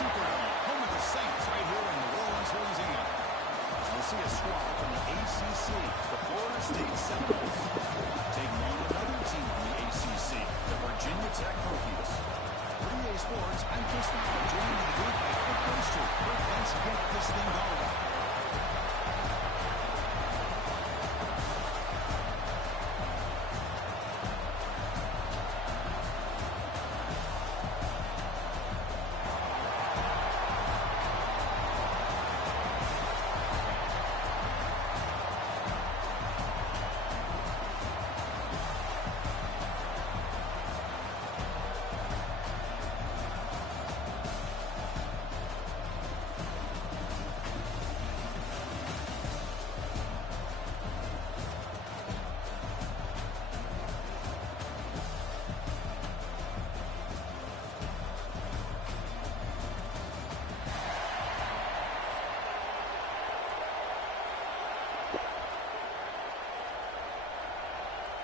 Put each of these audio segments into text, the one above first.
Superdome, home of the Saints, right here in New Orleans, Louisiana. As we'll see a squad from the ACC, the Florida State Seminoles, taking on another team from the ACC, the Virginia Tech Hokies. For EA Sports, I'm Chris Fowler, joined in the group by Quick Coaster. Quick, let's get this thing going.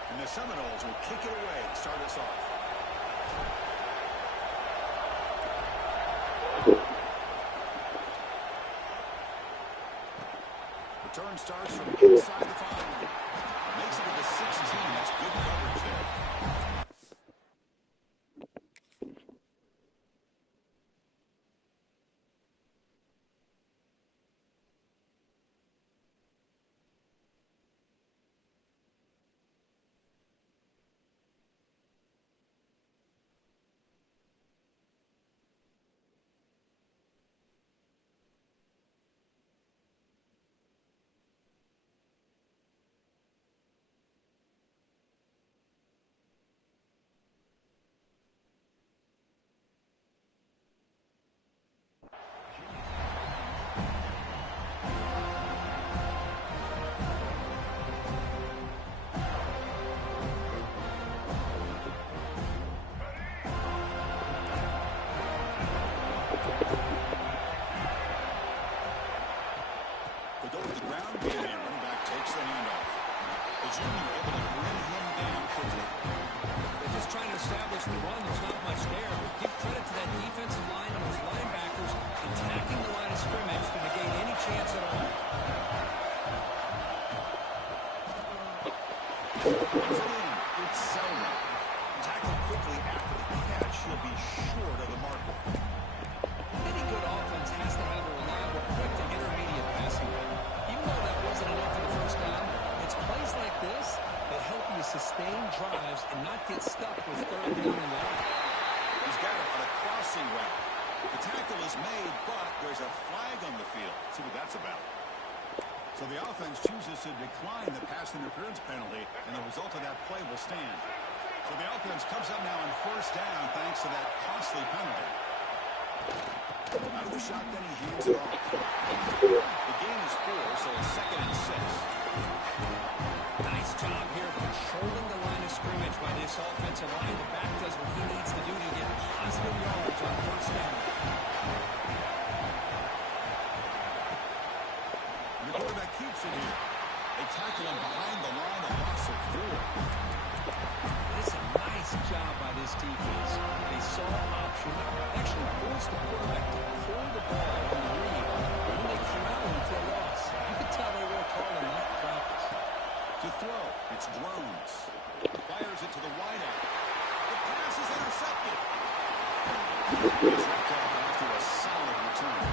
And the Seminoles will kick it away to start us off. Return starts from inside the 5. Makes it to the 16. That's good coverage there. It's Selma. Tackled quickly after the catch. She'll be short of the mark. Any good offense has to have a reliable, quick to intermediate passing game. Even though that wasn't enough for the first down, it's plays like this that help you sustain drives and not get stuck with third down and long. He's got it on a crossing route. The tackle is made, but there's a flag on the field. See what that's about. So the offense chooses to decline the pass interference penalty, and the result of that play will stand. So the offense comes up now on first down thanks to that costly penalty. Out of the shotgun, he hands it off. The gain is 4, so it's 2nd and 6. Nice job here controlling the line of scrimmage by this offensive line. The back does what he needs to do to get positive yards on first down. And the quarterback keeps it here. They tackle him behind the line, a loss of 4. This is a nice job by this defense. They saw an option, actually forced the quarterback to pull the ball on the read, and then they corral him for a loss. You can tell they worked hard on that practice. To throw, it's Drones. Fires it to the wideout. The pass is intercepted. He's wrapped up after a solid return.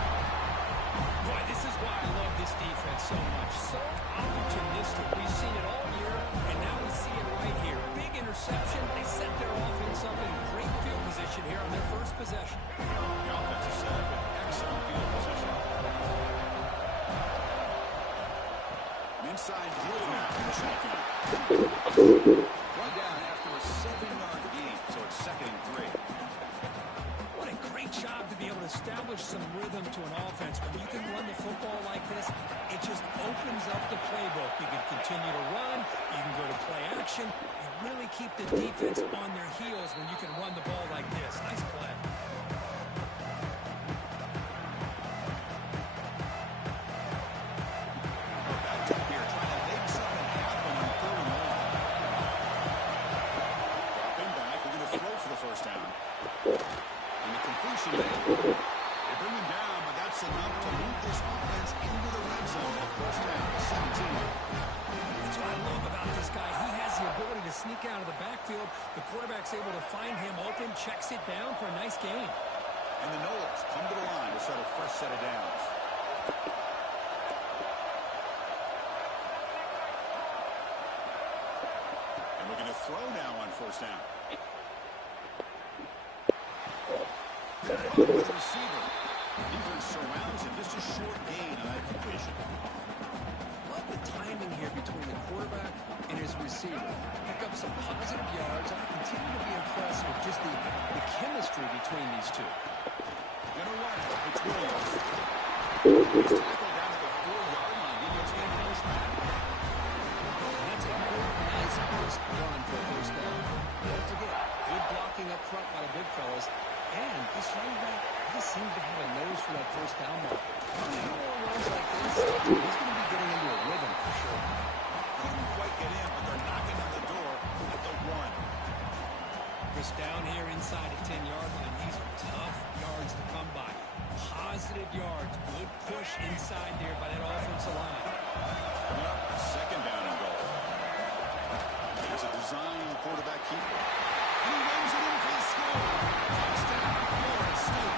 Boy, this is why I love this defense so much. So opportunistic. We've seen it all year, and now we see it right here. Big interception. They set their offense up in great field position here on their first possession. The offense is set up in excellent field position. An inside deal now in the shotgun. Run down after a 7-yard gain, so it's 2nd and 3. What a great job to be able to establish some rhythm to an offense. When you can run the football like this, it just opens up the playbook. You can continue to run. You can go to play action. You really keep the defense on their heels when you can run the ball like this. Nice play. Back up here, trying to make something happen on 3rd and 1. Dropping back, we're going to throw for the first down. And the completion there. They bring him down, but that's enough to move this offense into the red zone at first down, 17. That's what I love about this guy. He has the ability to sneak out of the backfield. The quarterback's able to find him open, checks it down for a nice gain. And the Noles come to the line to set a fresh set of downs. And we're going to throw now on first down. With the receiver. Defense surrounds him. Just a short gain on that completion. Love the timing here between the quarterback and his receiver. Pick up some positive yards. I continue to be impressed with just the chemistry between these two. Gonna run it. It's Williams. He's tackled down at the 4-yard line. Defense can't finish back. That's a good, nice burst run for a first down. Don't forget, good blocking up front by the big fellas. And this running back, he seems to have a nose for that first down mark. More runs like this, he's going to be getting into a rhythm for sure. Couldn't quite get in, but they're knocking on the door at the 1. Chris down here inside the 10-yard line. These are tough yards to come by. Positive yards. Good push inside there by that offensive line. Coming up, 2nd down and goal. There's a design quarterback keeper. And he runs it in for the score. Touchdown, Florida State.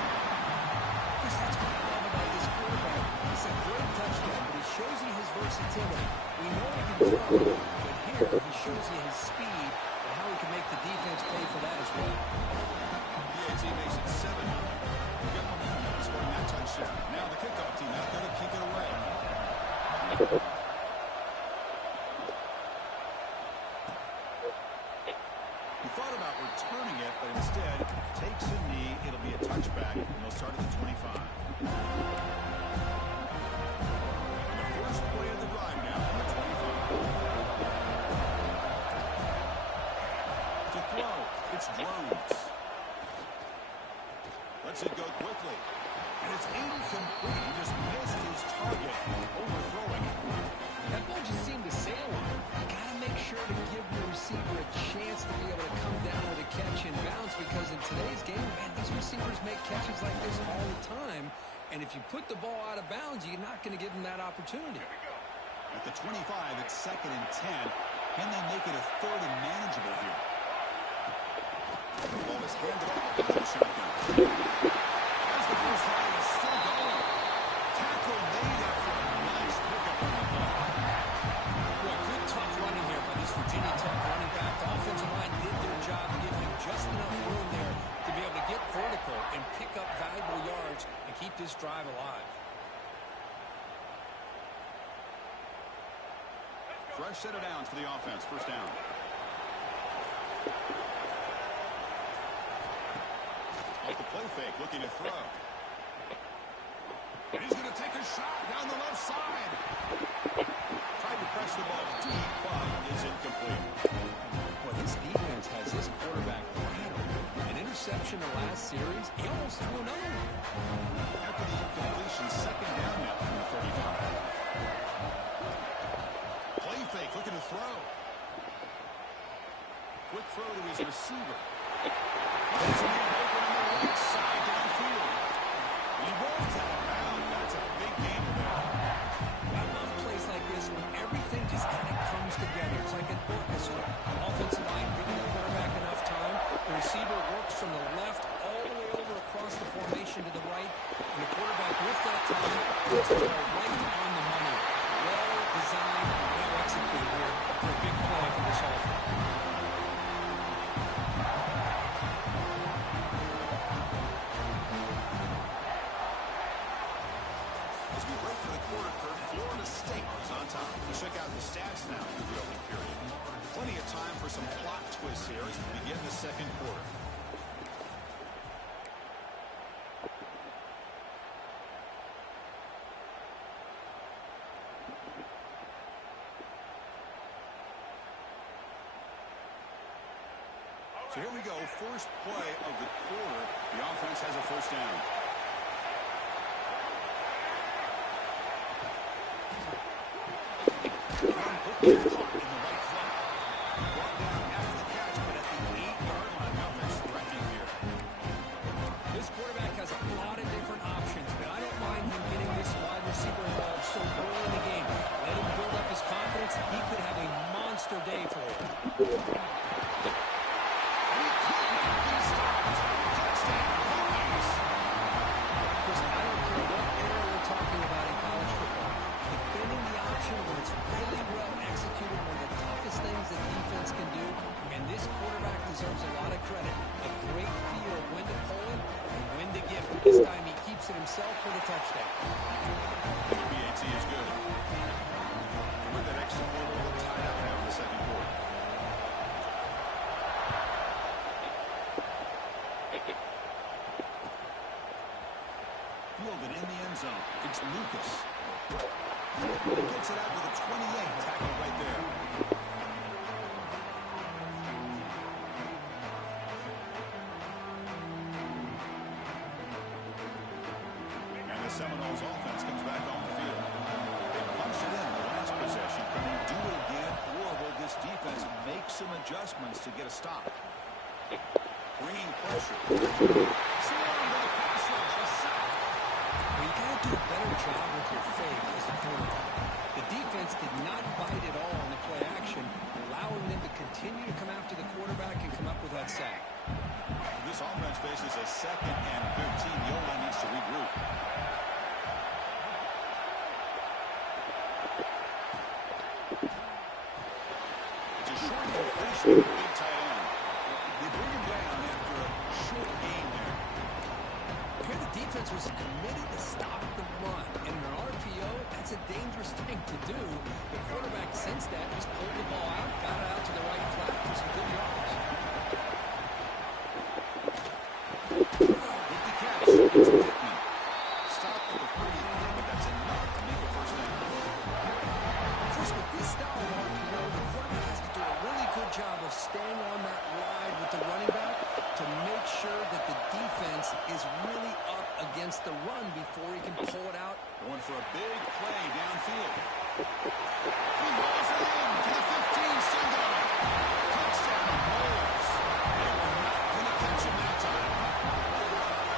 Chris, that's what I love about this quarterback. It's a great touchdown, but he shows you his versatility. We know he can throw, but here he shows you his speed and how he can make the defense pay for that as well. PAT makes it 7-0. We got momentum scoring that touchdown. Now the kickoff team out there to kick it away. He thought about returning it, but instead takes a knee. It'll be a touchback, and they'll start at the 25. And the first play of the drive now from the 25. To throw, it's Drones. Lets it go quickly. And it's incomplete. He just missed his target, overthrowing it. That ball just seemed to sail on him. You got to make sure to give your receiver a chance to be able to come down with a catch and bounce, because in today's game, man, these receivers make catches like this all the time. And if you put the ball out of bounds, you're not going to give them that opportunity. At the 25, it's 2nd and 10. Can they make it a 3rd and manageable here? The ball is handed off into the shotgun. As the first line is still going. Tackle made after a nice pickup on the ball. Well, good tough running here by this Virginia Tech running back. The offensive line did their job to give him just enough room there to be able to get vertical and pick up valuable yards and keep this drive alive. Fresh set of downs for the offense. First down. Off the play fake, looking to throw. And he's going to take a shot down the left side. Tried to press the ball deep, but is incomplete. Well, this defense has this quarterback rattled. An interception the last series. He almost threw another one. After the incompletion, second down now from the 35. Play fake, looking to throw. Quick throw to his receiver. There's a man open on the right side downfield. He rolls out of bounds. That's a big game there. I love plays like this when everything just kind of comes together. It's like an orchestra. Offensive line giving the quarterback enough time. The receiver works from the left all the way over across the formation to the right. And the quarterback with that time puts the ball right on the money. Well designed, well executed here for a big play for this offense. Florida State is on top. We'll check out the stats now through the opening period. Plenty of time for some plot twists here as we begin the second quarter. So here we go. First play of the quarter. The offense has a first down. Caught in the right flat. Brought down after the catch, but at the 8-yard line. Offense threatening here. This quarterback has a lot of different options, but I don't mind him getting this wide receiver involved so early in the game. Let him build up his confidence. He could have a monster day for him. Deserves a lot of credit. A great feel of when to pull it and when to give it. This time he keeps it himself for the touchdown. The BAT is good. With that extra point, a little tied up now in the second quarter. Fielded in the end zone. It's Lucas. He gets it out with a 28. Tackled right there. Seminoles offense comes back on the field. They punched it in the last possession. Can they do it again, or will this defense make some adjustments to get a stop? Bringing pressure. Well, you got to do a better job with your fake as a quarterback. The defense did not bite at all on the play action, allowing them to continue to come after the quarterback and come up with that sack. This offense faces a 2nd and 15. The O-line needs to regroup. It's a short completion. Big tight end. They bring him down after a short gain there. Here the defense was committed to stop the run. And in an RPO, that's a dangerous thing to do. The quarterback sensed that, just pulled the ball out, got it out to the right flat for some good yards. With the catch, it's Pittman. Stop at the 33, but that's enough to make a first down. Chris, with this style of RPO, the quarterback has to do a really good job of staying on that ride with the running back to make sure that the defense is really up against the run before he can pull it out. Going for a big play downfield. He rolls it in to the 15, still going. Touchdown, Bulls. They were not going to catch him that time.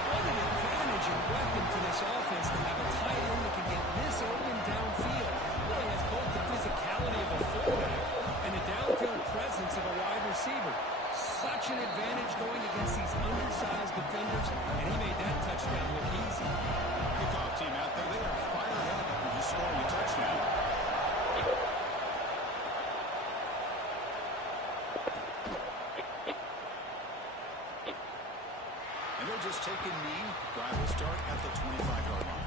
What an advantage and weapon for this offense to have a tight end that can get this open downfield. Really has both the physicality of a fullback and the downfield presence of a wide receiver. Such an advantage going against these undersized defenders, and he made that touchdown look easy. Kickoff team out there, they are fired up after just scoring a touchdown. And they're just taking knee. Drive will start at the 25-yard line.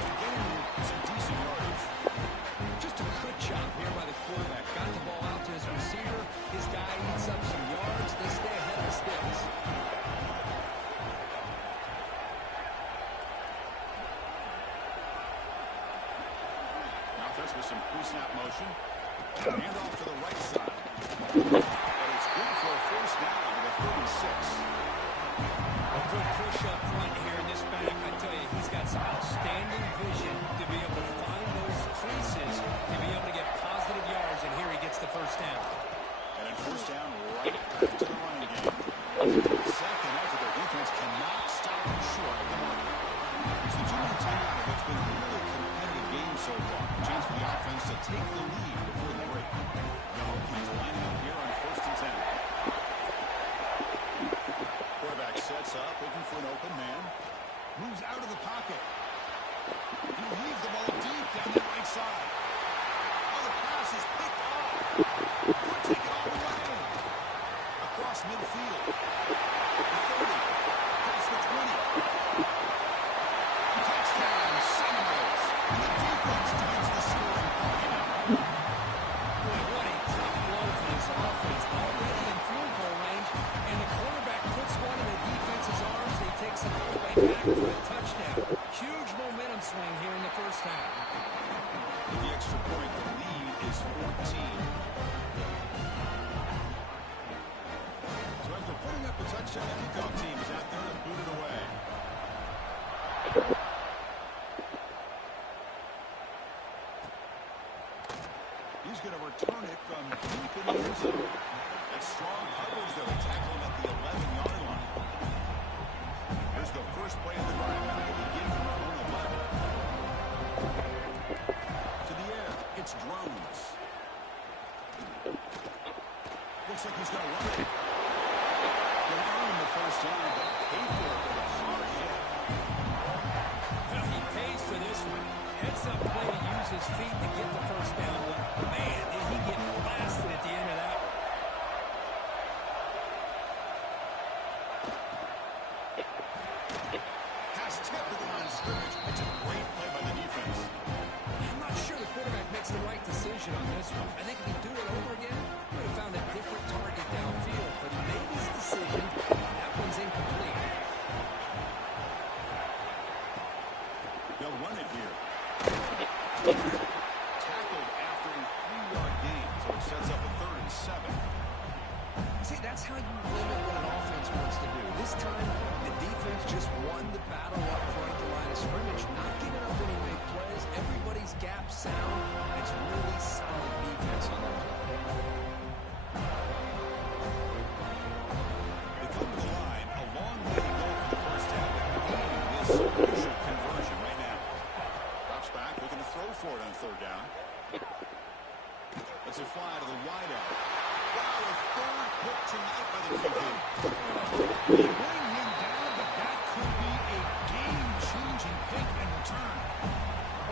to gain some decent yardage. Just a good job here by the quarterback. Got the ball out to his receiver. His guy eats up some yards. They stay ahead of the sticks. Now this with some pre-snap motion. Hand off to the right side. But it's good for a first down to the 36. A good push up front here in this back. I tell you, he's got some outstanding vision to be able to find those creases, to be able to get positive yards, and here he gets the first down. And then first down right back to the running game. Second effort, their defense cannot stop him short of the mark. It's the 2-minute timeout. It's been a really competitive game so far. Chance for the offense to take the lead before the break. Young is lining up here on first and 10. Quarterback sets up, looking for an open man. Moves out of the pocket. He leaves the ball deep down the right side. Oh, the pass is picked off. Could take it all the way. Across midfield. The 30. Past the 20. Touchdown, Seminoles. And the defense joins the scoring party now. Boy, what a tough blow for this offense. Already in field goal range, and the quarterback puts one in the defense's arms. He takes it all the way back for a touchdown. Huge momentum swing here in the first half. With the extra point, the lead is 14. So after putting up a touchdown, the kickoff team is out there and booted away. He's going to return it from deep in the end zone. That's strong coverage there. They tackle him at the 11-yard line. Here's the first play of the drive. Now they begin from their own 11. To the air, it's Drones. Looks like he's going to run it. They'll earn the first down, but pay for it with a hard hit. Well, he pays for this one. Heads up play to use his feet to get the first down. But man, did he get blasted at the end of that one. Pass tip to the line of scrimmage. It's a great play by the defense. I'm not sure the quarterback makes the right decision on this one. I think if he'd do it over again, he would have found a different target downfield. But he made his decision. That one's incomplete. They'll run it here. Tackled after a 3-yard gain, so it sets up a 3rd and 7. See, that's how you limit what an offense wants to do. This time, the defense just won the battle up front at the line of scrimmage, not giving up any big plays. Everybody's gap sound. It's really solid defense on that play. They come to the line. A long way to go for the first half. This crucial conversion right now. Drops back, looking to throw for it on 3rd down. Let's it fly to the wideout. Wow, a 3rd pick tonight by the QB. They bring him down, but that could be a game-changing pick and return.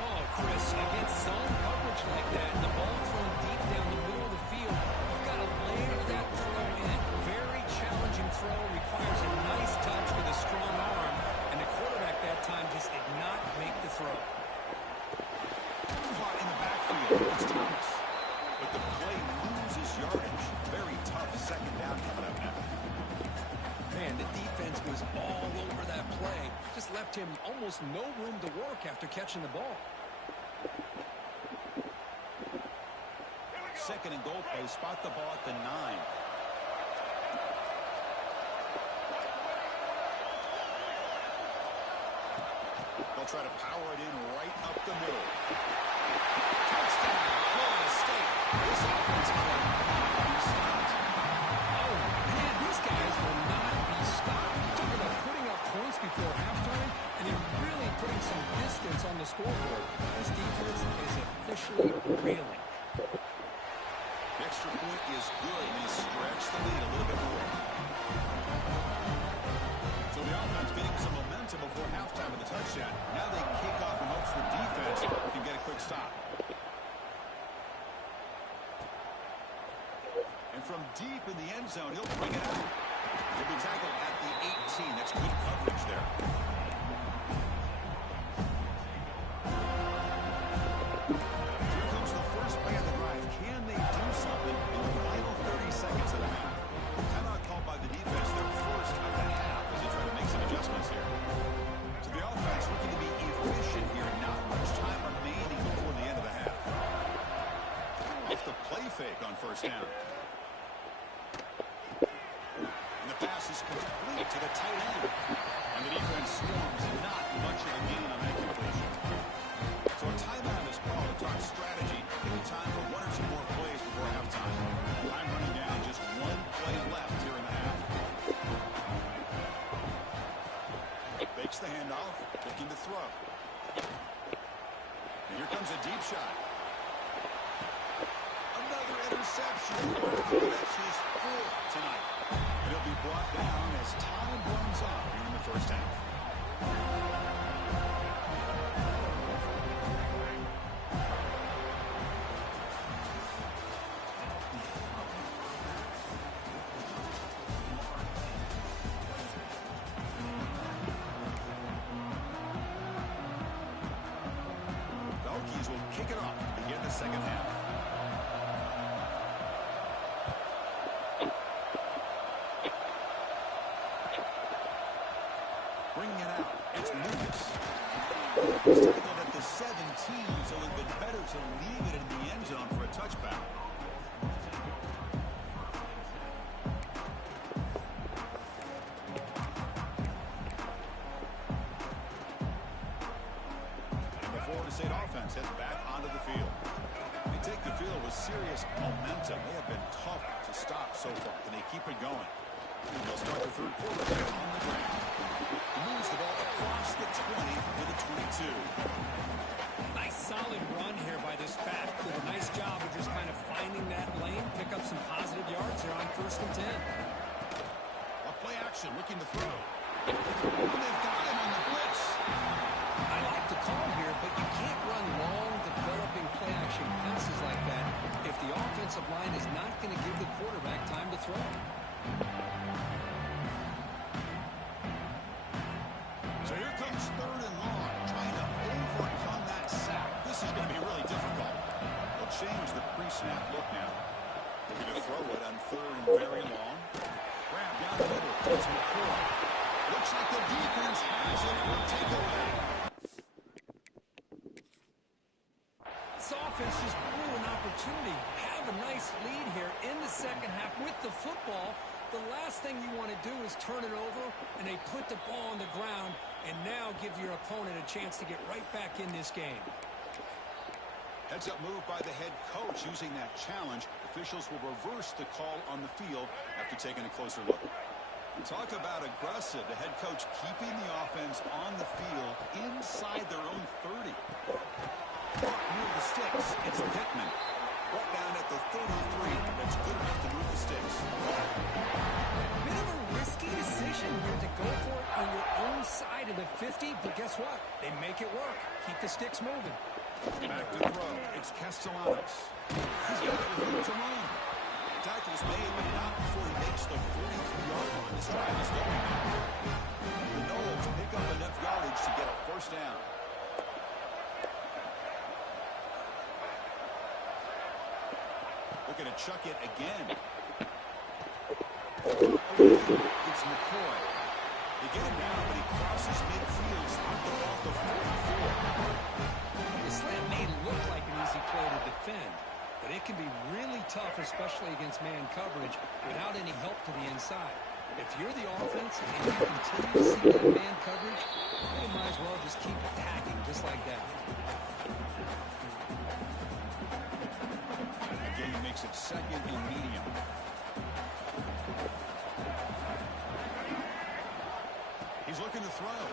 Oh, Chris, against zone coverage like that, the ball thrown deep down the middle of the field, you've got to layer that throw in. Very challenging throw, requires a nice touch with a strong arm, and the quarterback that time just did not make the throw. Caught in the backfield. It's Thomas. But the play loses yardage. Very tough second down coming up now. Man, the defense was all over that play. Just left him almost no room to work after catching the ball. Second and goal play. Spot the ball at the 9. They'll try to power it in right up the middle. Touchdown, Florida State. This offense cannot be stopped. Oh, man, these guys will not be stopped. You talk about putting up points before halftime, and they're really putting some distance on the scoreboard. This defense is officially reeling. The extra point is good, and he stretched the lead a little bit more. So the offense getting some momentum before halftime with the touchdown. Now they kick off in hopes the defense can get a quick stop. And from deep in the end zone, he'll bring it out. He'll be tackled at the 18. That's good coverage there. fake on first down. And the pass is complete to the tight end. And the defense swarms, and not much of a gain on that completion. So a timeout is called to talk strategy. Maybe time for one or two more plays before halftime. Time running down, just one play left here in the half. Fakes the handoff, looking to throw. And here comes a deep shot. Another interception. That's his fourth tonight. It'll be brought down as time runs out here in the first half. Falcons will kick it off to begin the second half. Bringing it out, it's Lucas. He's tackled at the 17, so it would have been better to leave it in the end zone for a touchdown. And the Florida State offense heads back onto the field. They take the field with serious momentum. They have been tough to stop so far. Can they keep it going? They'll start the third quarter on the ground. He moves the ball across the 20 to the 22. Nice solid run here by this back. Did a nice job of just kind of finding that lane, pick up some positive yards here on 1st and 10. A play action, looking to throw. And they've got him on the blitz. I like the call here, but you can't run long, developing play action passes like that if the offensive line is not going to give the quarterback time to throw. So here comes 3rd and long, trying to overcome that sack. This is going to be really difficult. They'll change the pre-snap look now. Looking to throw it on 3rd and very long. Grab down the middle. It's McCoy. Looks like the defense has it for takeaway. This offense just blew an opportunity. Have a nice lead here in the second half with the football. The last thing you want to do is turn it over, and they put the ball on the ground and now give your opponent a chance to get right back in this game. Heads-up move by the head coach using that challenge. Officials will reverse the call on the field after taking a closer look. Talk about aggressive. The head coach keeping the offense on the field inside their own 30. Near the sticks, it's Pittman. Brought down at the 33. That's good enough to move the sticks. Bit of a risky decision here to go for it on your own side of the 50, but guess what? They make it work. Keep the sticks moving. Back to throw. It's Castellanos. He's got everything to run. Tackle's made, but not before he makes the 43-yard line. This drive is going now. The Knowles pick up enough yardage to get a first down. Looking to chuck it again. It's McCoy. They get him down, but he crosses midfield, stopped off the 44. The slant may look like an easy play to defend, but it can be really tough, especially against man coverage, without any help to the inside. If you're the offense and you continue to see that man coverage, you might as well just keep attacking just like that. Again, he makes it 2nd and medium. He's looking to throw.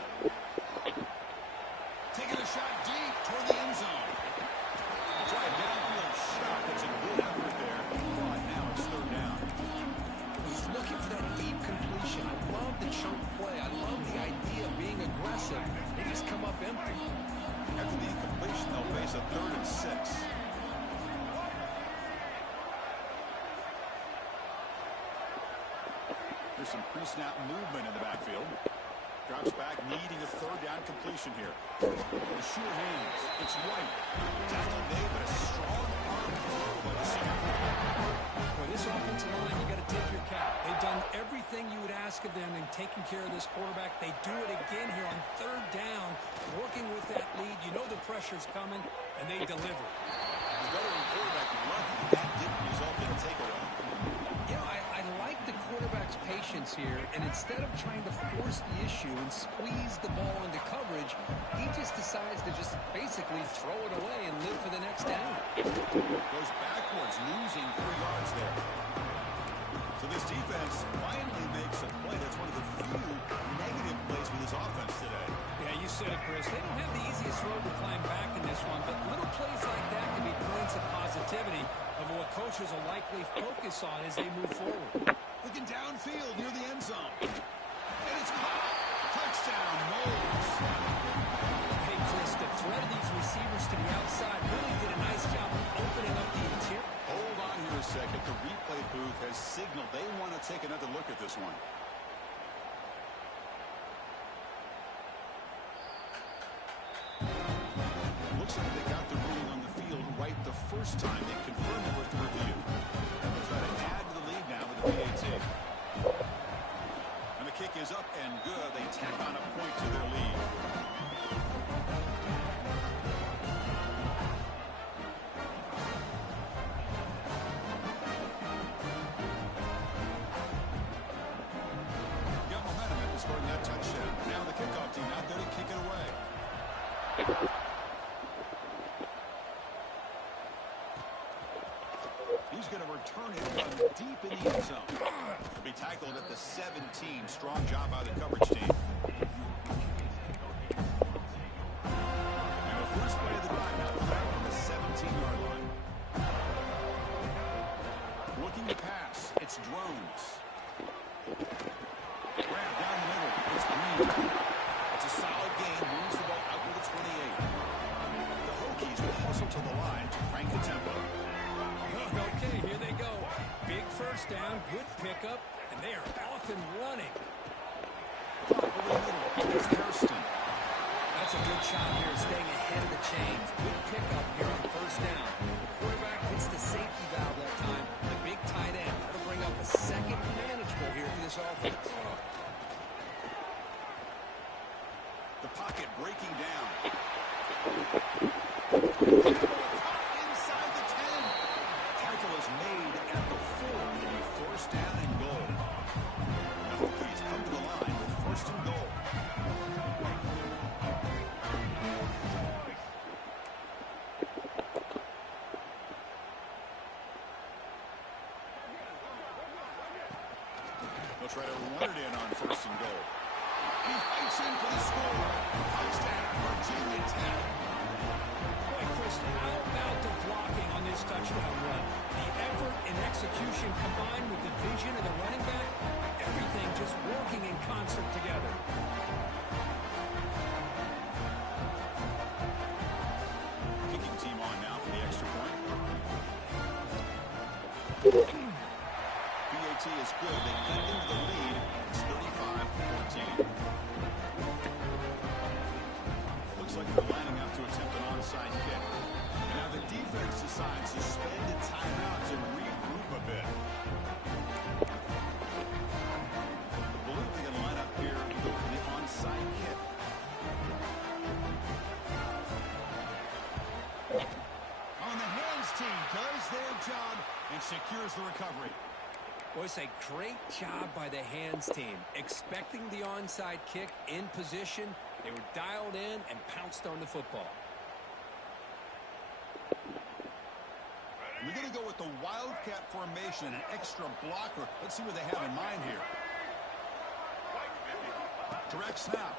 Taking a shot deep toward the end zone. Try a downfield shot. That's a good effort there. But now it's 3rd down. He's looking for that deep completion. I love the chunk play. I love the idea of being aggressive. They just come up empty. After the incompletion, they'll face a 3rd and 6. There's some pre-snap movement in the backfield. Drops back, needing a 3rd down completion here. The sure hands. It's White. Tackle made, but a strong arm throw by the center. For this offensive line, you got to tip your cap. They've done everything you would ask of them in taking care of this quarterback. They do it again here on 3rd down, working with that lead. You know the pressure's coming, and they deliver. The veteran quarterback lucky that didn't result in a takeaway. You know, I like the quarterback's patience here, and instead of trying to force the issue and squeeze the ball into coverage, he just decides to just basically throw it away and live for the next down. Goes backwards, losing 3 yards there. So this defense finally makes a play. That's one of the few negative plays for this offense today. Yeah, you said it, Chris. They don't have the easiest road to climb back in this one, but little plays like that can be points of positivity of what coaches will likely focus on as they move forward. Looking downfield near the end zone. And it's caught. Touchdown, Knowles. Hey, Chris, the threat of these receivers to the outside really did a nice job of opening up the interior. Hold on here a second. The replay booth has signaled they want to take another look at this one. Looks like they got the ruling on the field right the first time. They confirmed it with the review. They'll try to add to the lead now with the PAT. And the kick is up and good. They tack on a point to their lead. Got momentum after scoring that touchdown. Now the kickoff team out there to kick it away. He's going to return it from deep in the end zone. He'll be tackled at the 17. Strong job by the coverage team. And the first play of the drive now back from the 17-yard line. Looking to pass. It's Drones. Grab down the middle. It's Green. It's a solid gain. Moves the ball out to the 28. The Hokies will hustle to the line to crank the tempo. Okay, here they go. Big first down, good pickup, and they are off and running. Over the middle. It's Kirsten. That's a good shot here, staying ahead of the chains. Good pickup here on first down. The quarterback hits the safety valve that time. The big tight end. That'll bring up a second manageable here for this offense. The pocket breaking down. Inside the 10. Tackle is made at the 4. It'll be first down and goal. The Hokies come to the line with first and goal. They'll try to run it in on first and goal. He fights in for the score. Touchdown, Virginia Tech. Boy, Chris, how about the blocking on this touchdown run? The effort and execution combined with the vision of the running back, everything just working in concert together. Kicking team on now for the extra point. PAT is good. They get into the lead. It's 35-14. Looks like they're lining up to attempt an onside kick. And now the defense decides to spend a timeout to regroup a bit. I believe they can line up here to go for the onside kick. On the hands team does their job and secures the recovery. Boy, it's a great job by the hands team. Expecting the onside kick in position, they were dialed in and pounced on the football. We're going to go with the Wildcat formation and an extra blocker. Let's see what they have in mind here. Direct snap.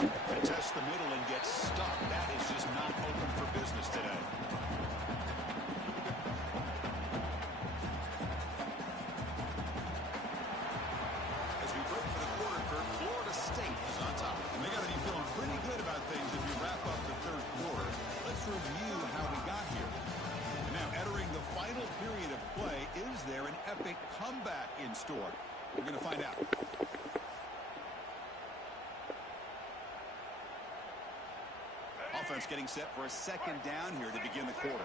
They test the middle and get stuck. That is just not open for business today. As we break for the quarter, Kirk, Florida State is on top. And they got to be feeling pretty good about things as we wrap up the third quarter. Let's review how we got here. And now entering the final period of play, is there an epic comeback in store? We're going to find out. Offense getting set for a second down here to begin the quarter.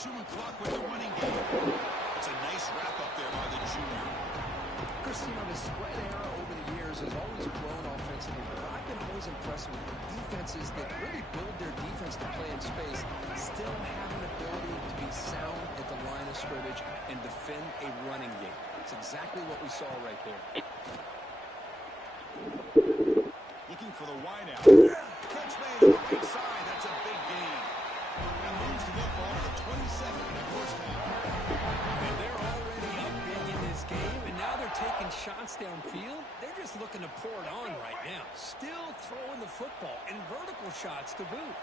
2-man clock with the running game. It's a nice wrap-up there by the junior. Chris, the spread era over the years has always grown offensively, but I've been always impressed with the defenses that really build their defense to play in space, still have an ability to be sound at the line of scrimmage and defend a running game. It's exactly what we saw right there. Looking for the wideout. Catch made on the right side. That's a big gain. And moves the football to the 27 in the first half. And they're already up big in this game, and now they're taking shots downfield. They're just looking to pour it on right now. Still throwing the football and vertical shots to boot.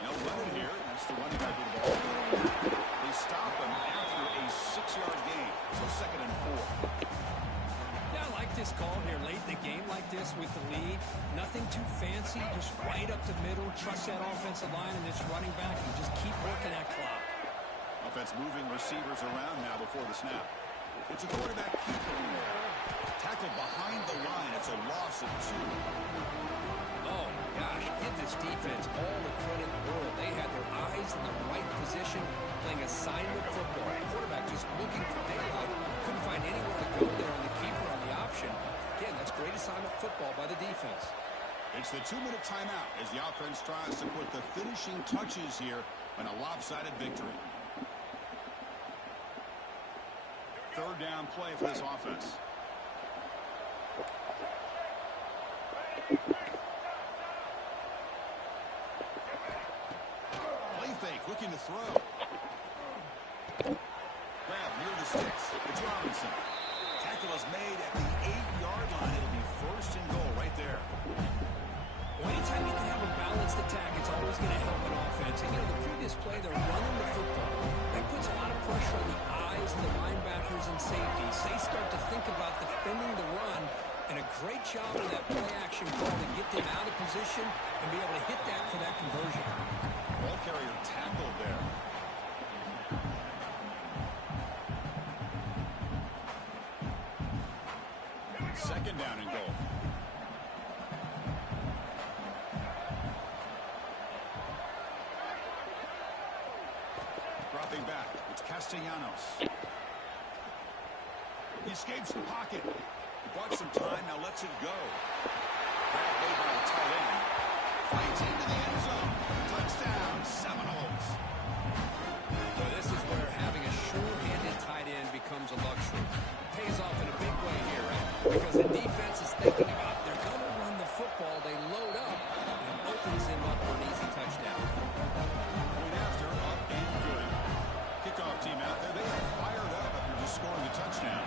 They'll run it here. That's the running back with the ball. They stop him after a 6-yard gain. So 2nd and 4. Yeah, I like this call here late in the game like this with the lead. Nothing too fancy, just right up the middle. Trust that offensive line and this running back and just keep working that clock. Offense moving receivers around now before the snap. It's a quarterback keeper. Tackle behind the line. It's a loss of 2. Oh, gosh, give this defense all the credit in the world. They had their eyes in the right position, playing assignment football. The quarterback just looking for daylight. Couldn't find anywhere to go there, and the keeper on the option. Again, that's great assignment football by the defense. It's the 2-minute timeout as the offense tries to put the finishing touches here on a lopsided victory. 3rd down play for this offense. Play fake, looking to throw. Grab near the sticks. It's Robinson. Tackle is made at the 8-yard line. It'll be 1st and goal right there. Well, anytime you can have a balanced attack, it's always going to help an offense. And, the previous play, they're running the football. That puts a lot of pressure on the eyes of the linebackers and safeties. They start to think about defending the run, and a great job of that play-action call to get them out of position and be able to hit that for that conversion. Ball carrier tackled there. Second down and goal. Dropping back. It's Castellanos. He escapes the pocket. Bought some time, now lets it go. Grab made by the tight end. Fights into the end zone. Touchdown, Seminoles. Well, this is where having a sure-handed tight end becomes a luxury. Pays off in a big way here, right? Because the defense is thinking about they're going to run the football. They load up and opens him up for an easy touchdown. Point after, up and good. Kickoff team out there. They are fired up after just scoring a touchdown.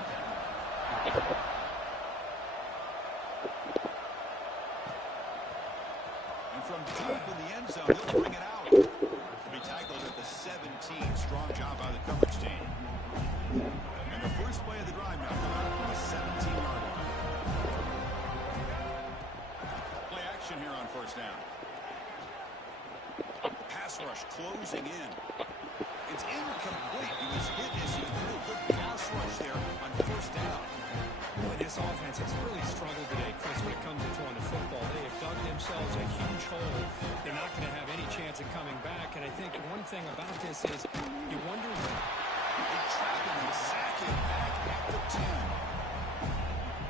And from deep in the end zone, he'll bring it out. He'll be tackled at the 17. Strong job by the coverage team. And the first play of the drive now coming out from the 17-yard line. Play action here on 1st down. Pass rush closing in. It's incomplete. He was hit as he threw. Good pass rush there on 1st down. Boy, this offense has really struggled today, Chris, when it comes to throwing the football. They have dug themselves a huge hole. They're not going to have any chance of coming back. And I think one thing about this is you wonder... They trap him and sack him back at the 10.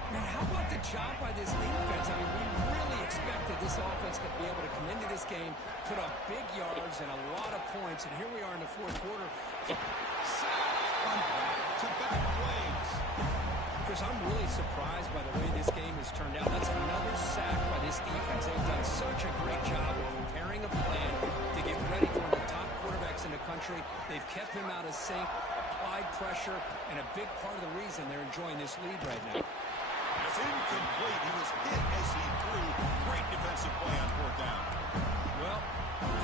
Man, how about the job by this defense? I mean, we really expected this offense to be able to come into this game, put up big yards and a lot of points, and here we are in the 4th quarter. Sack on back-to-back plays. Chris, I'm really surprised by the way this game has turned out. That's another sack by this defense. They've done such a great job of preparing a plan to get ready for one of the top quarterbacks in the country. They've kept him out of sync, applied pressure, and a big part of the reason they're enjoying this lead right now. It's incomplete. He was hit as he threw. Great defensive play on 4th down. Well,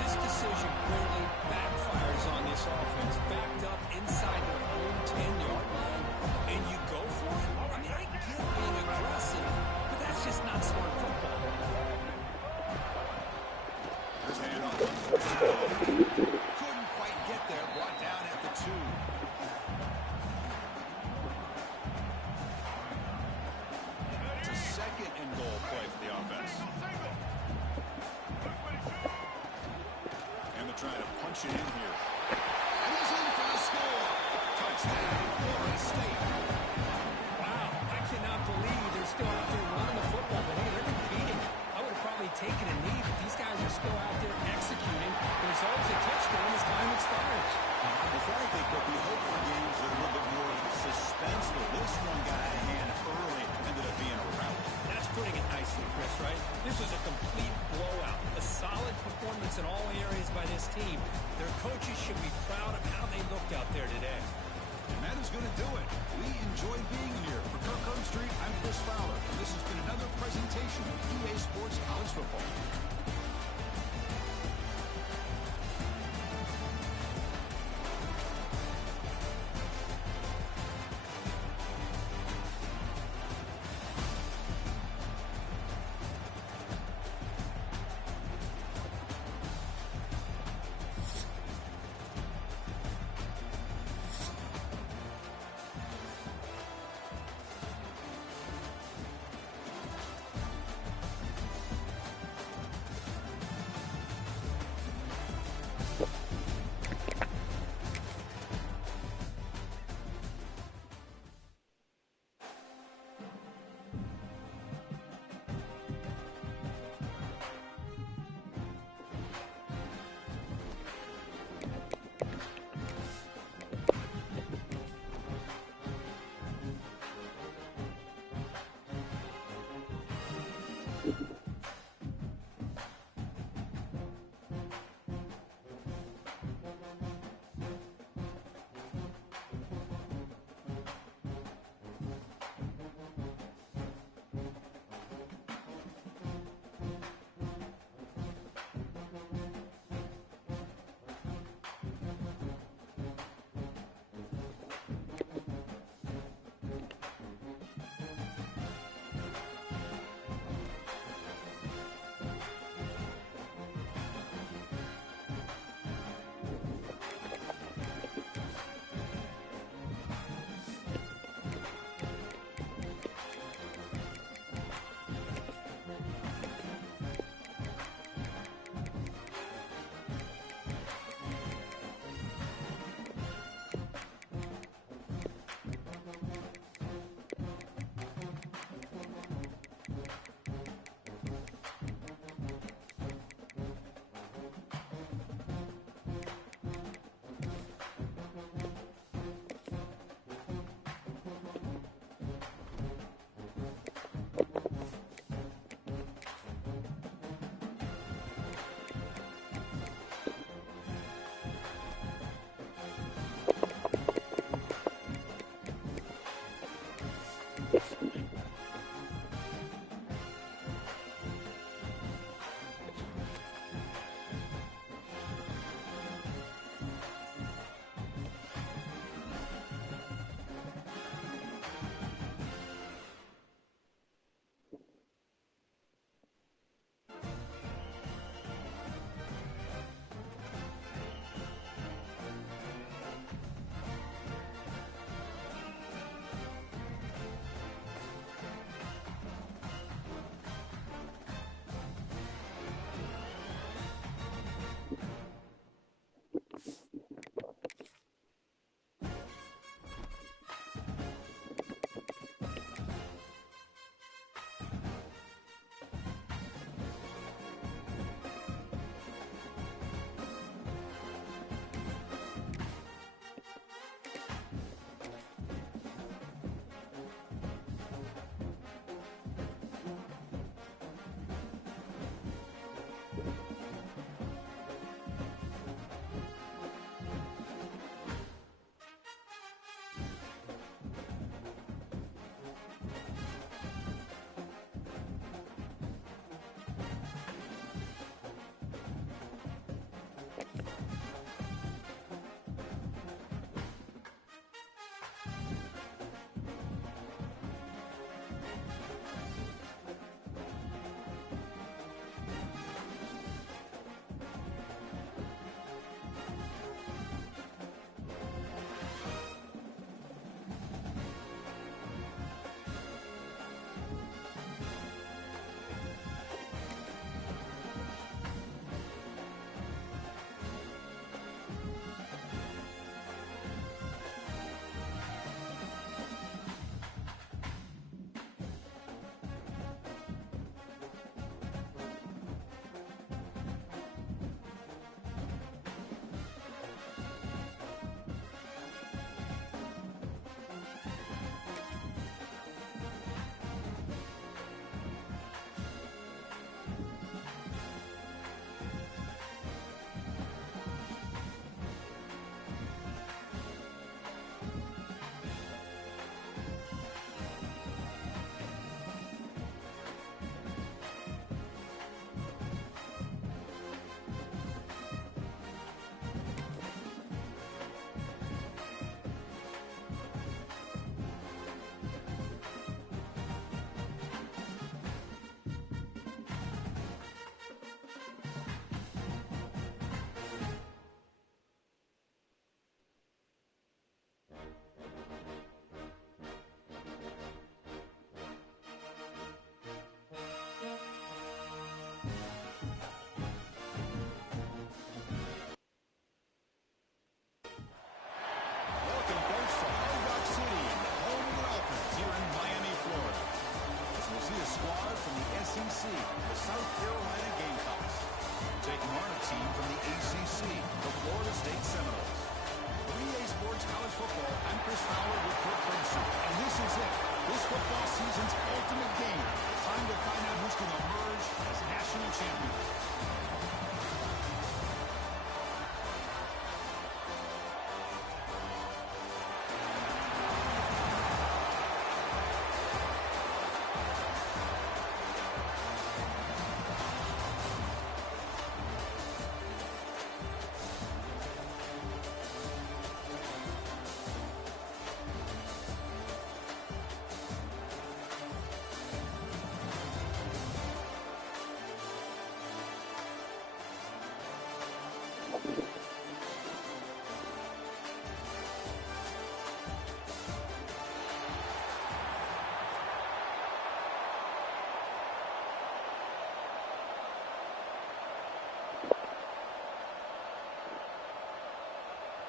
this decision clearly backfires on this offense. Backed up inside their own 10-yard line, and you go for it? I mean, I get being aggressive, but that's just not smart football. There's handoff on 1st down. Couldn't quite get there. Brought down at the 2. It's a 2nd and goal play for the offense. to try to punch it in here. And he's in for the score. Touchdown, Florida State. Wow, I cannot believe they're still out there running the football. But hey, they're competing. I would have probably taken a knee, but these guys are still out there executing. The result's a touchdown as time expires. It's like they could be hope for games that are a little bit more suspenseful. This one got out of hand early and ended up being a rout. That's putting it nicely, Chris, right? This was a complete blowout. A solid performance in all areas by this team. Their coaches should be proud of how they looked out there today. And that is going to do it. We enjoyed being here. For Kirk Street, I'm Chris Fowler. And this has been another presentation of EA Sports College Football.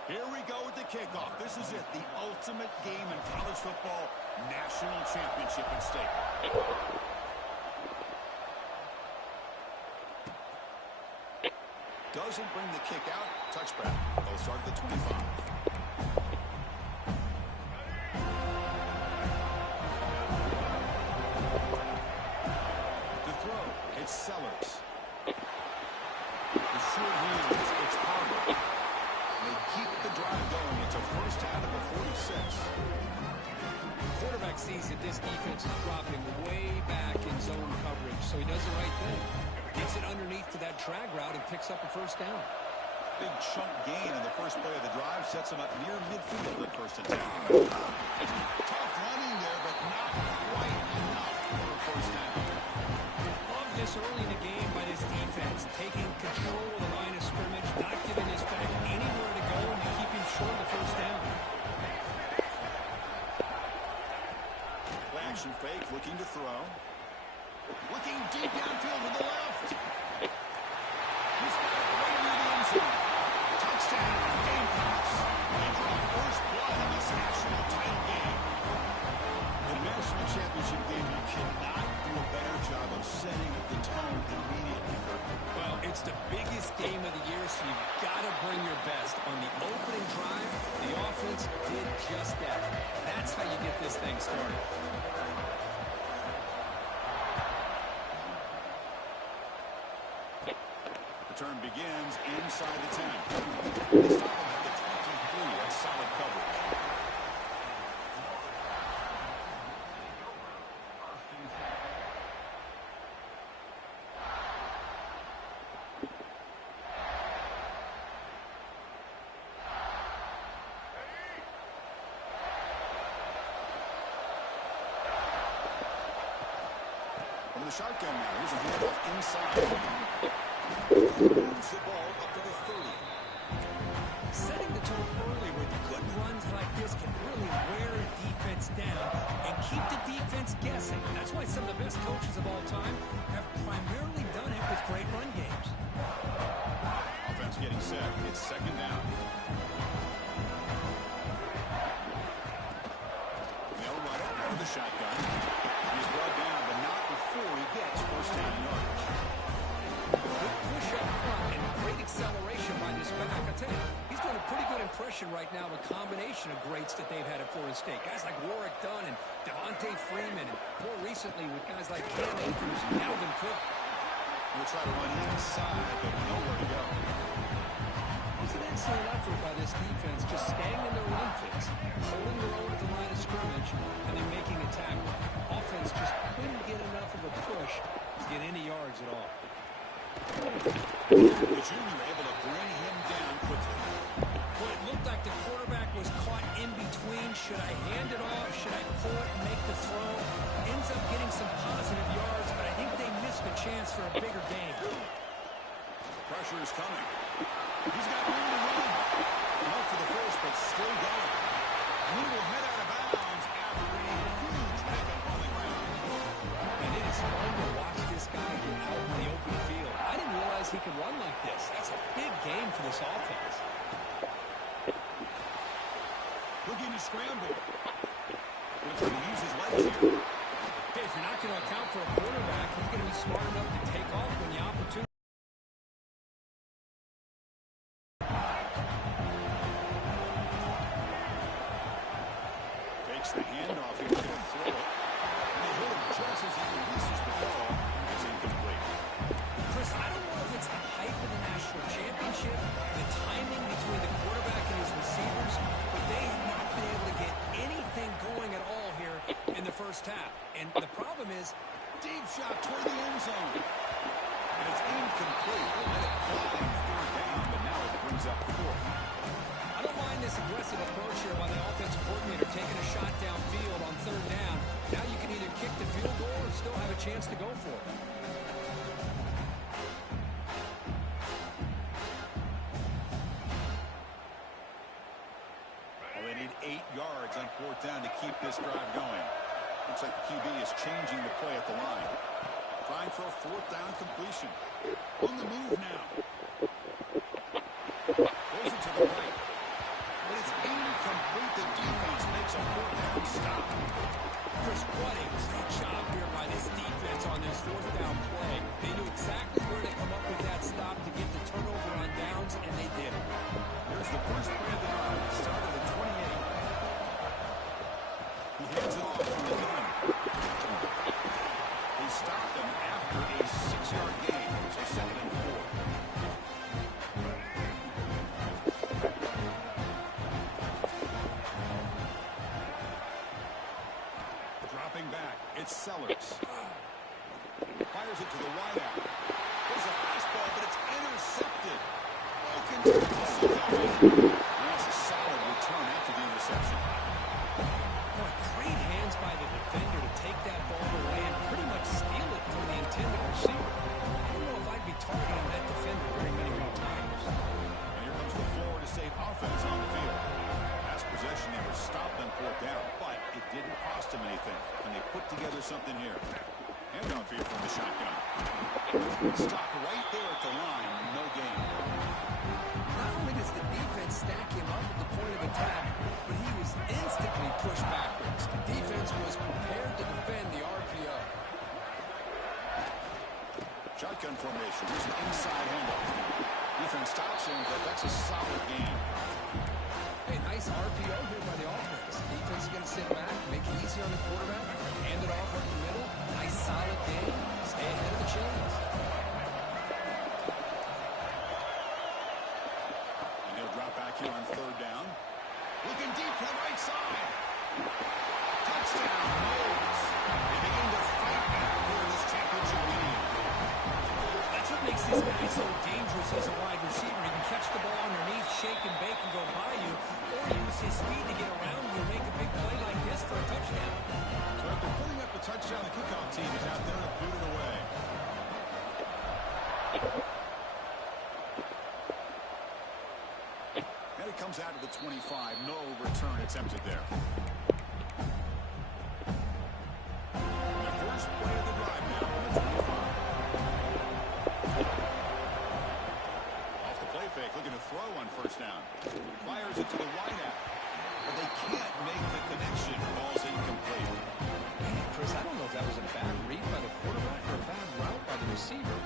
Here we go with the kickoff. This is it, the ultimate game in college football, national championship at stake. Doesn't bring the kick out. Touchback. They'll start at the 25. To throw, it's Sellers. The short hands, it's Harvard. They keep the drive going. It's a first out of the 46. The quarterback sees that this defense is dropping way back in zone coverage, so he does the right thing. Gets it underneath to that drag route and picks up a first down. Big chunk gain in the first play of the drive sets him up near midfield at first and 10. Tough running there, but not quite enough for a first down. Love this early in the game by this defense, taking control of the line of scrimmage, not giving this back anywhere to go, and to keep him short of the first down. Action fake, looking to throw. Looking deep downfield to the left. He's got it right near the end zone. Touchdown, Gamecocks. They draw first blood in this national title game. In a national championship game, you cannot do a better job of setting the tone immediately. Well, it's the biggest game of the year, so you've got to bring your best. On the opening drive, the offense did just that. That's how you get this thing started. Return begins inside the 10. They stop him at the 23. That's solid coverage. From the shotgun now. Here's a handoff inside. Moves the ball up to the 30. Setting the tone early with good runs like this can really wear a defense down and keep the defense guessing. That's why some of the best coaches of all time have primarily done it with great run games. Offense getting set. It's second down. They'll run it out of the shotgun. He's brought down, but not before he gets first down yardage. Good push up front and great acceleration by this back. I tell you, he's doing a pretty good impression right now of a combination of greats that they've had at Florida State. Guys like Warwick Dunn and Devontae Freeman, and more recently with guys like Cam Akers and Calvin Cook. We'll try to run inside, but nowhere to go. It's an excellent effort by this defense, just staying in their run fits, holding their own at the line of scrimmage, and then making a tackle. Offense just couldn't get enough of a push to get any yards at all. The junior able to bring him down quickly. Well, it looked like the quarterback was caught in between. Should I hand it off? Should I pull it and make the throw? Ends up getting some positive yards, but I think they missed a chance for a bigger gain. Pressure is coming. He's got room to run. Not for the first, but still going. He will head out of bounds after a huge pickup on the ground. And it is fun to watch this guy get out in the open field. I didn't realize he could run like this. That's a big game for this offense. Looking to scramble. Looking to use his legs here. Hey, if you're not going to account for a quarterback, he's going to be smart enough to take off when the opportunity. Fakes the handoff here to throw it. And they hit him just as he releases the ball. It's incomplete. Chris, I don't know if it's the hype of the national championship, the timing between the quarterback and his receivers, but they have not been able to get anything going at all here in the first half. And the problem is, Deep shot toward the end zone. And it's incomplete. They let it fly on third down, but now it brings up fourth. I don't mind this aggressive approach here by the offensive coordinator, taking a shot downfield on third down. Now you can either kick the field goal or still have a chance to go for it. Well, they need 8 yards on fourth down to keep this drive going. Looks like the QB is changing the play at the line. Trying for a fourth down completion. On the move now. Goes it to the right. Chris, what a great job here by this defense on this fourth down play. They knew exactly where to come up with that stop to get the turnover on downs, and they did it. Here's the first play of the drive. It started at 28. He hands it off from the gun. He stopped him after a 6-yard gain. So 2nd and 4. Dropping back, it's Sellers. Fires it to the wideout. There's a fastball, but it's intercepted. Broken tackle. That's a solid return after the interception. Boy, great hands by the defender to take that ball away and pretty much steal it from the intended receiver. I don't know if I'd be targeting that defender very many more times. And here comes the Florida State offense on the field. Last possession never stopped on 4th down, but it didn't cost them anything. And they put together something here. Handoff here from the shotgun. Stop right there at the line. No gain. Not only does the defense stack him up at the point of attack, but he was instantly pushed backwards. The defense was prepared to defend the RPO. Shotgun formation. Here's an inside handoff. Defense stops him, but that's a solid gain. Hey, nice RPO here by the offense. Defense is going to sit back, make it easy on the quarterback, hand it off up the middle. Nice solid game. Stay ahead of the chains. And he'll drop back here on 3rd down. Looking deep to the right side. Touchdown, Moles. They begin to fight back here in this championship game. That's what makes this guy so dangerous as a wide receiver. He can catch the ball underneath, shake and bake and go by you, or use his speed to get around you and make a big play like this for a touchdown. So after putting up the touchdown, the kickoff team is out there to boot it away. And it comes out to the 25. No return attempted there. The first play of the drive now from the 25. Off the play fake, looking to throw on 1st down. Fires it to the wideout. But they can't make the connection. Ball's incomplete. Chris, I don't know if that was a bad read by the quarterback or a bad route by the receiver.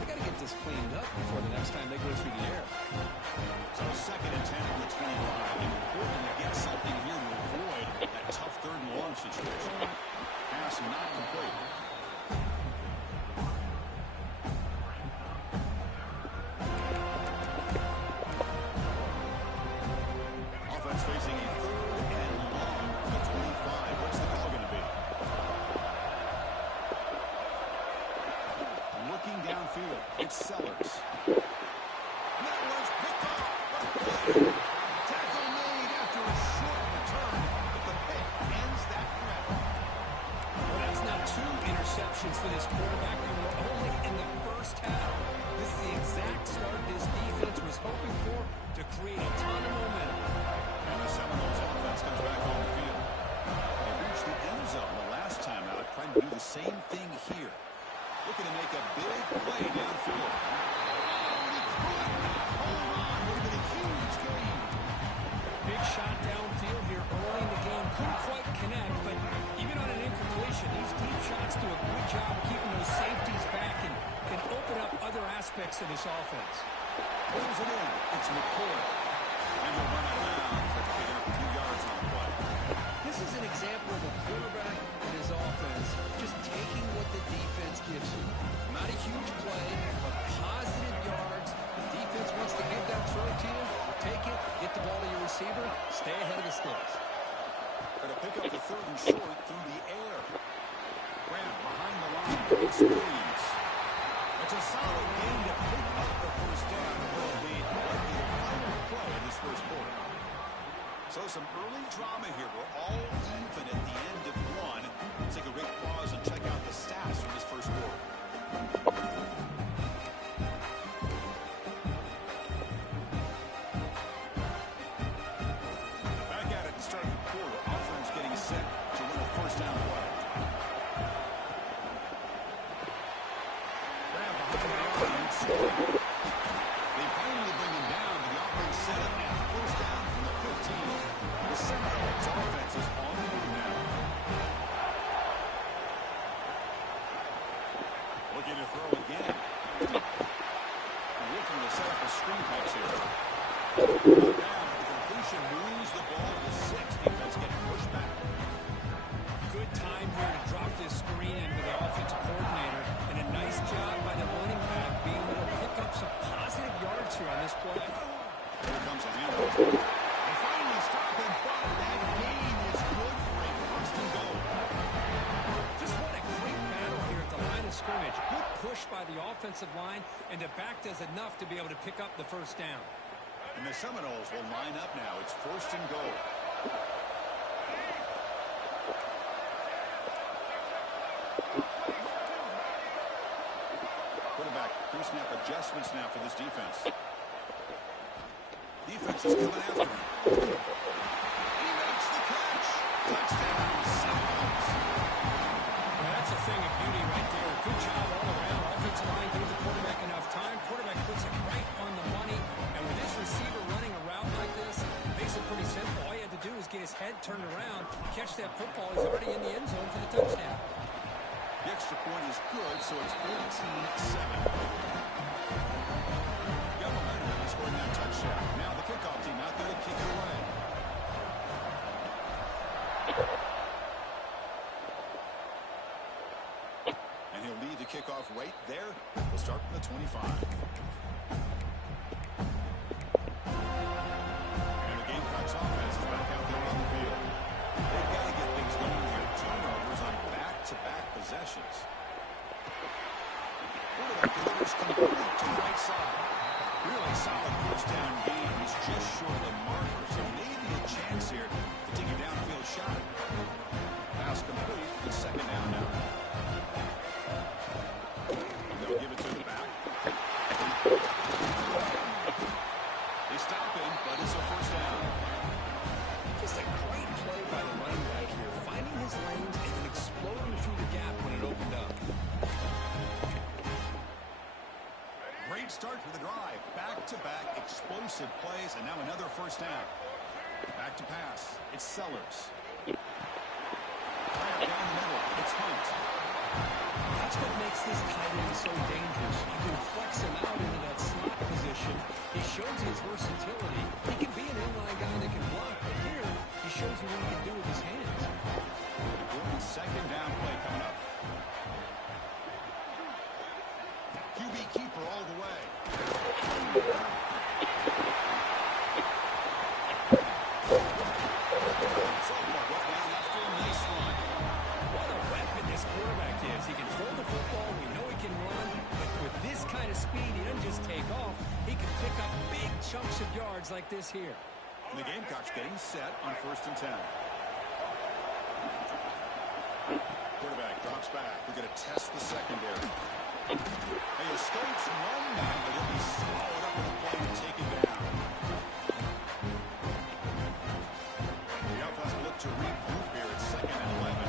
They got to get this cleaned up before the next time they go through the air. So 2nd and 10 on the 25. Important to get something here to avoid that tough 3rd and long situation. Pass not complete. Offense facing a 3rd and long from the 25. What's the call going to be? Looking downfield, it's Sellers. And that was picked off. What a play. Tackle made after a short return, but the pick ends that threat. Well, that's now 2 interceptions for this quarterback, and we're only in the first half. This is the exact start this defense was hoping for to create a ton of momentum. And the Seminoles offense comes back on the field. They reached the end zone the last time out, trying to do the same thing here. Looking to make a big play downfield. Oh, he could not hold on. Would have been a huge gain. Big shot downfield here early in the game. Couldn't quite connect, but even on an incompletion, these deep shots do a good job of keeping those safeties back and can open up other aspects of this offense. Pulls it in. It's McCoy. And he'll run out of bounds after picking up a few yards on the play. This is an example of a quarterback and his offense just taking what the defense gives you. Not a huge play, but positive yards. The defense wants to give that throw to you. Take it, get the ball to your receiver, stay ahead of the sticks. Going to pick up the 3rd and short through the air. Grant behind the line. Great screens. It's a solid game to pick up the 1st down. Will be likely the final play of this 1st quarter. So some early drama here. We're all even at the end of 1. Let's take a quick pause and check out the stats from this 1st quarter. Back at it to start the quarter. Offense getting set to win a 1st down play. Grab behind the line. The completion moves the ball to the 6. Defense getting pushed back. Good time here to drop this screen into the offensive coordinator. And a nice job by the running back being able to pick up some positive yards here on this play. Here comes a handoff. They finally stop him, but that gain is good for a first and goal. Just what a great battle here at the line of scrimmage. Good push by the offensive line, and the back does enough to be able to pick up the first down. And the Seminoles will line up now. It's first and goal. Quarterback pre-snap adjustments now for this defense. Defense is coming after him. He makes the catch. Touchdown, Seminoles. Well, that's a thing of beauty right there. Good job all around. Offensive line gave the quarterback enough time. Quarterback puts it right on the money. And with this receiver running a route like this, it makes it pretty simple. All you had to do is get his head turned around, catch that football. He's already in the end zone for the touchdown. The extra point is good, so it's 14-7. Got momentum and scoring that touchdown. Now the kickoff team out there to kick it away. And he'll lead the kickoff right there. We'll start from the 25. And the Gamecocks offense is back out there on the field. They've got to get things going here. Turnovers on back-to-back possessions. Quarterback delivers complete to the right side. Really solid first down gain. He's just short of the marker, so maybe a chance here to take a downfield shot. Pass complete. It's second down now. They'll give it to the back. They stop him, but it's a first down. Just a great play by the running back here, finding his lanes and then exploding through the gap when it opened up. Great start to the drive. Back-to-back explosive plays, and now another first down. Back to pass. It's Sellers. Down the middle. It's Hunt. That's what makes this tight end so dangerous. You can flex him out into that slot position. He shows his versatility. He can be an inline guy that can block, but here he shows you what he can do with his hands. Important second down play coming up. QB keeper all the way. Sophomore brought down after a nice run. What a weapon this quarterback is. He can throw the football. We know he can run. But with this kind of speed, he doesn't just take off. He can pick up big chunks of yards like this here. And the Gamecocks getting set on first and 10. Quarterback drops back. We're going to test the secondary. He escapes one man, but he'll be swallowed up with a play to take it down. The offense will look to regroup here at second and 11.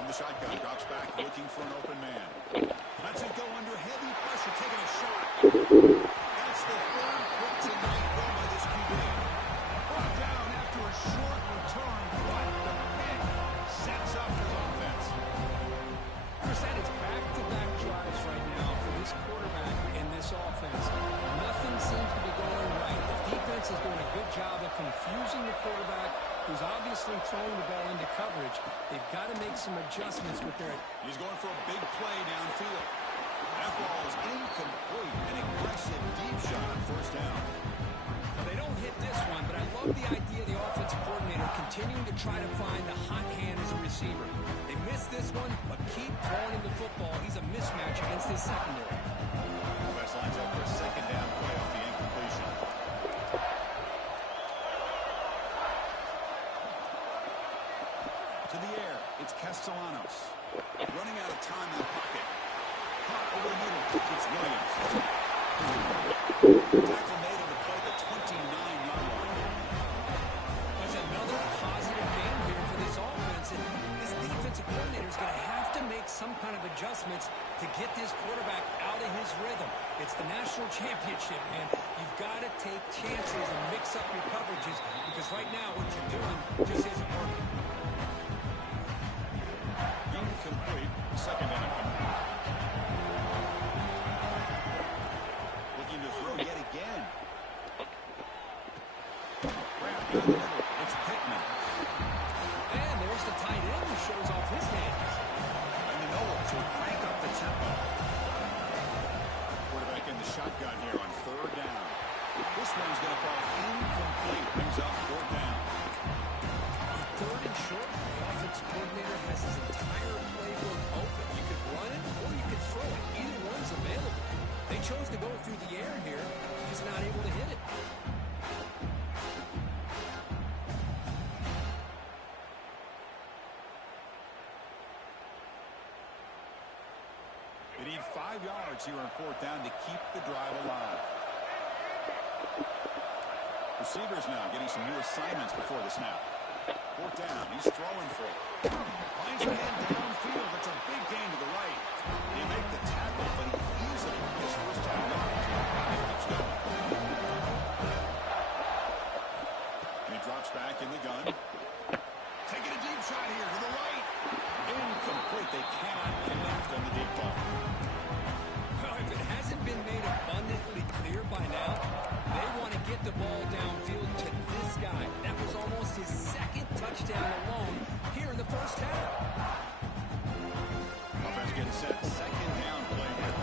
On the shotgun, drops back, looking for an open man. Lets it go under heavy pressure, taking a shot. That's the third hit tonight run by this QB. Brought down after a short return, but the pick sets up his offense. Chris, that is back-to-back drives right now for this quarterback and this offense. Nothing seems to be going right. The defense is doing a good job of confusing the quarterback, who's obviously throwing the ball into coverage. They've got to make some adjustments with their... He's going for a big play downfield. That ball is incomplete. An aggressive deep shot on first down. Well, they don't hit this one, but I love the idea of the offensive coordinator continuing to try to find the hot hand as a receiver. They missed this one, but keep throwing him the football. He's a mismatch against his secondary. West lines up for a second down play off the incompletion. To the air, it's Castellanos. Running out of time in the pocket. Hot over the middle, it's Williams. Tackle made on the play at the 29-yard line. That's another positive game here for this offense. And this defensive coordinator is going to have to make some kind of adjustments to get this quarterback out of his rhythm. It's the national championship, man. You've got to take chances and mix up your coverages because right now what you're doing just isn't working. Incomplete. Second down. Looking to throw It's Pittman. And there's the tight end who shows off his hands. And the Noah to crank up the tempo. Quarterback in the shotgun here on third down. This one's going to fall incomplete. Brings up fourth down. On third and short, the offensive coordinator has his entire playbook open. You could run it or you could throw it. Either one's available. They chose to go through the air here. He's not able to hit it. They need 5 yards here on fourth down to keep the drive alive. Receivers now getting some new assignments before the snap. Fourth down, he's throwing for it. Finds a man downfield. That's a big gain to the right. They make the tackle, but he easily gets first down yardage. He keeps going. And he drops back in the gun. Taking a deep shot here to the right. Incomplete. They cannot connect on the deep ball. Well, if it hasn't been made abundantly clear by now, they want to get the ball downfield to this guy. That was almost his second touchdown alone here in the first half. Offense getting set. Second down play here.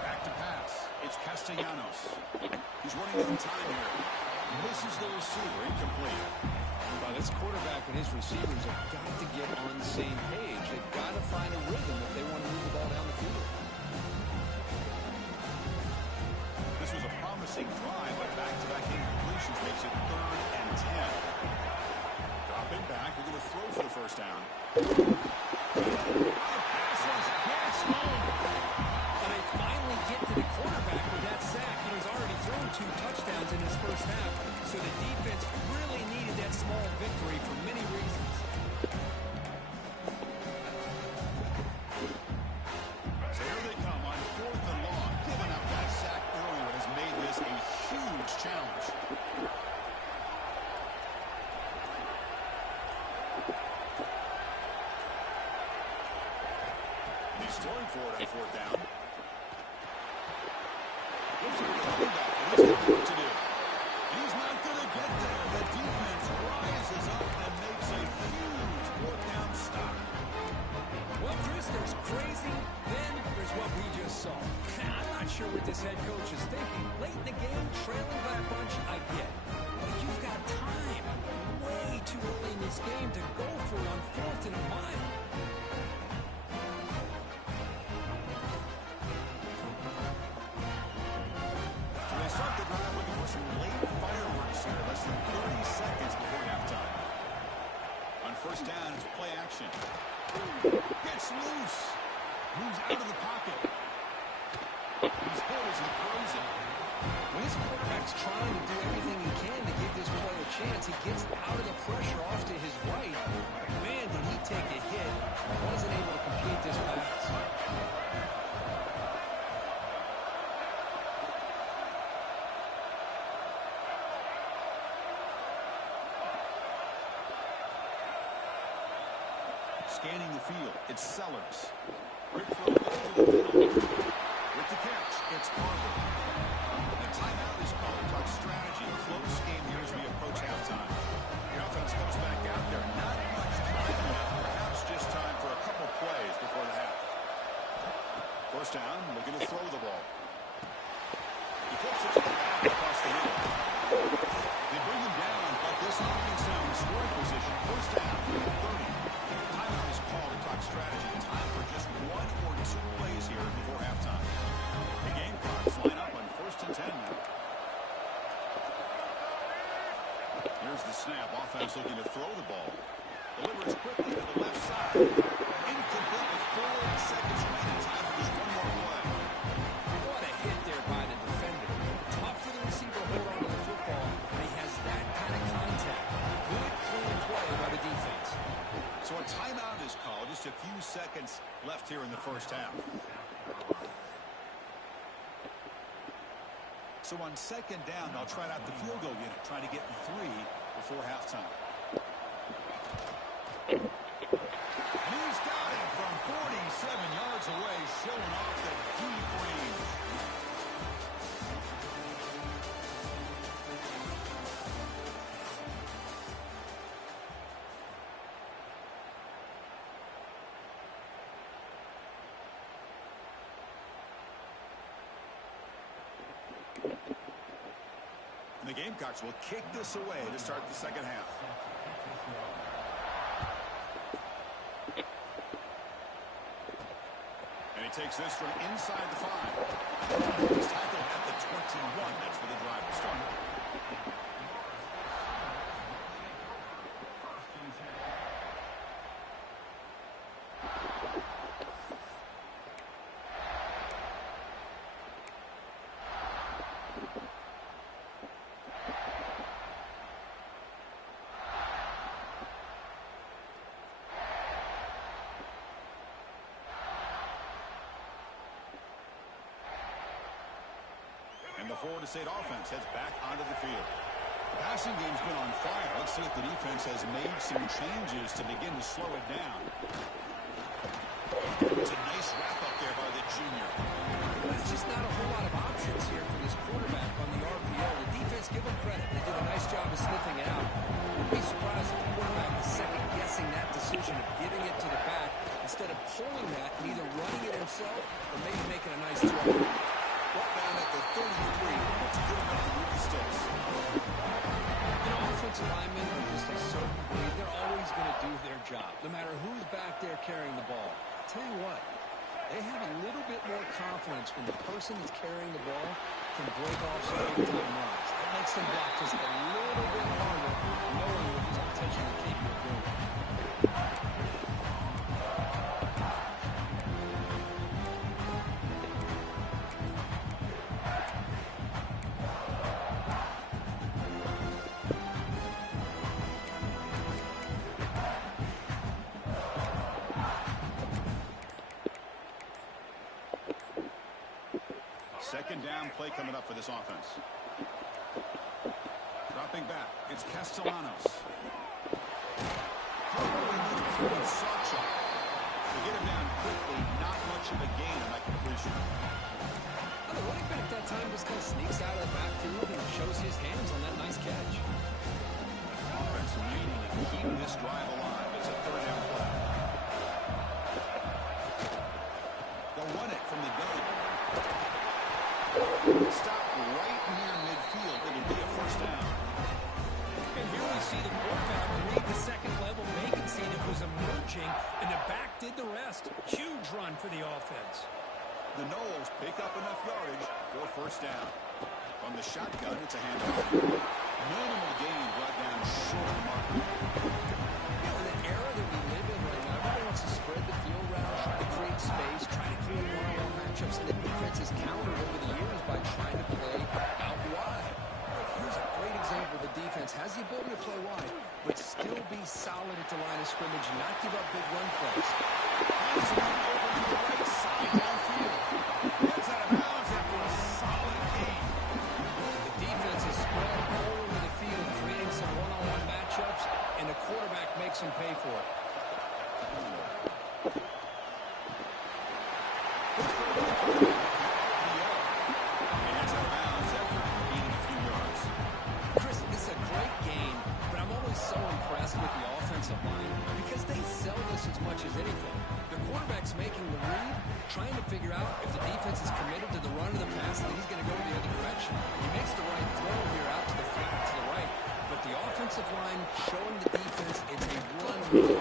Back to pass. It's Castellanos. He's running out of time here. Misses the receiver. Incomplete. Well, this quarterback and his receivers have got to get on the same page. They've got to find a rhythm if they want to move the ball down the field. This was a promising drive, but back-to-back incompletions makes it 3rd and 10. Dropping back, they're going to throw for the first down. Pass was gets home. And they finally get to the quarterback with that sack. He's already thrown 2 touchdowns in his first half, so the defense really needed that small victory for many reasons. So here they come on 4th and long. Giving up that sack earlier has made this a huge challenge. He's throwing for it on 4th down. Looks like the comeback, and he's got work to do. He's not going to get there. The defense rises up and makes a huge 4th down stop. Well, Chris, there's crazy, then there's what we just saw. I'm not sure what this head coach is thinking. Late in the game, trailing by a bunch, I get. But you've got time, way too early in this game to go for it on 4th and a mile. So they start the drive looking for some late fireworks here. Less than 30 seconds before halftime. On first down, it's play action. Gets loose. Moves out of the pocket. He's hit as he throws it. When his quarterback's trying to do everything he can to give this play a chance, he gets out of the pressure off to his right. Man, did he take a hit. Wasn't able to complete this pass. Scanning the field, it's Sellers. Quick throw over the middle. With the catch, it's Barber. The timeout is called to talk strategy. Close game here as we approach halftime. The offense comes back out there. Not much time left. Perhaps just time for a couple plays before the half. First down, looking to throw the ball. He flips it to the back across the middle. They bring him down, but this offense now in scoring position. First down, 30. Timeout is called to talk strategy. Time for just 1 or 2 plays here before halftime. The Gamecocks line up on 1st and 10 now. Here's the snap. Offense looking to throw the ball. Delivers quickly to the left side. Incomplete with 4 seconds remaining. Time for just 1 more play. What a hit there by the defender. Tough for the receiver to hold on to the football when he has that kind of contact. Good, clean play by the defense. So a timeout is called. Just a few seconds left here in the first half. So on 2nd down, they'll try out the field goal unit, trying to get 3 before halftime. And he's got it from 47 yards away, showing off the deep range. the Gamecocks will kick this away to start the second half. And he takes this from inside the 5. He's tackled at the 21. That's where the drive will start. And the Florida State offense heads back onto the field. The passing game's been on fire. Let's see if the defense has made some changes to begin to slow it down. It's a nice wrap-up there by the junior. There's just not a whole lot of options here for this quarterback on the RPO. The defense, give them credit. They did a nice job of sniffing it out. Wouldn't be surprised if the quarterback is second-guessing that decision of getting it to the back instead of pulling that and either running it himself or maybe making a nice throw. Brought down at the 33. What's good enough to move the sticks? You know, offensive linemen are just a certain breed. They're always going to do their job, no matter who's back there carrying the ball. I'll tell you what, they have a little bit more confidence when the person that's carrying the ball can break off some big-time runs. That makes them block just a little bit harder, knowing what he's potentially capable of doing. Second down play coming up for this offense. Dropping back, it's Castellanos. Sacha. They get him down quickly, not much of a gain on that completion. Well, the running back that time just kind of sneaks out of the backfield and shows his hands on that nice catch. Offense needing to keep this drive alive. It's a third down play. They'll run it from the gun. Stop right near midfield. It'll be a first down. And here we see the quarterback read the second level vacancy that was emerging, and the back did the rest. Huge run for the offense. The Noles pick up enough yardage for a first down. On the shotgun, it's a handoff. Minimal gain brought down short of the mark. You know, in the era that we live in right now, everybody wants to spread the field around, try to create space, try to create one-on-one matchups, and the defense has countered over the years by trying to play out wide. But here's a great example. The defense has the ability to play wide, but still be solid at the line of scrimmage, not give up big run plays. Here's one over to the right side downfield. Gets out of bounds after a solid gain. The defense is spread all over the field, creating some one-on-one matchups, and the quarterback makes them pay for it. Chris, this is a great game, but I'm always so impressed with the offensive line because they sell this as much as anything. The quarterback's making the read, trying to figure out if the defense is committed to the run or the pass, that he's going to go the other direction. He makes the right throw here out to the flat to the right, but the offensive line showing the defense it's a run look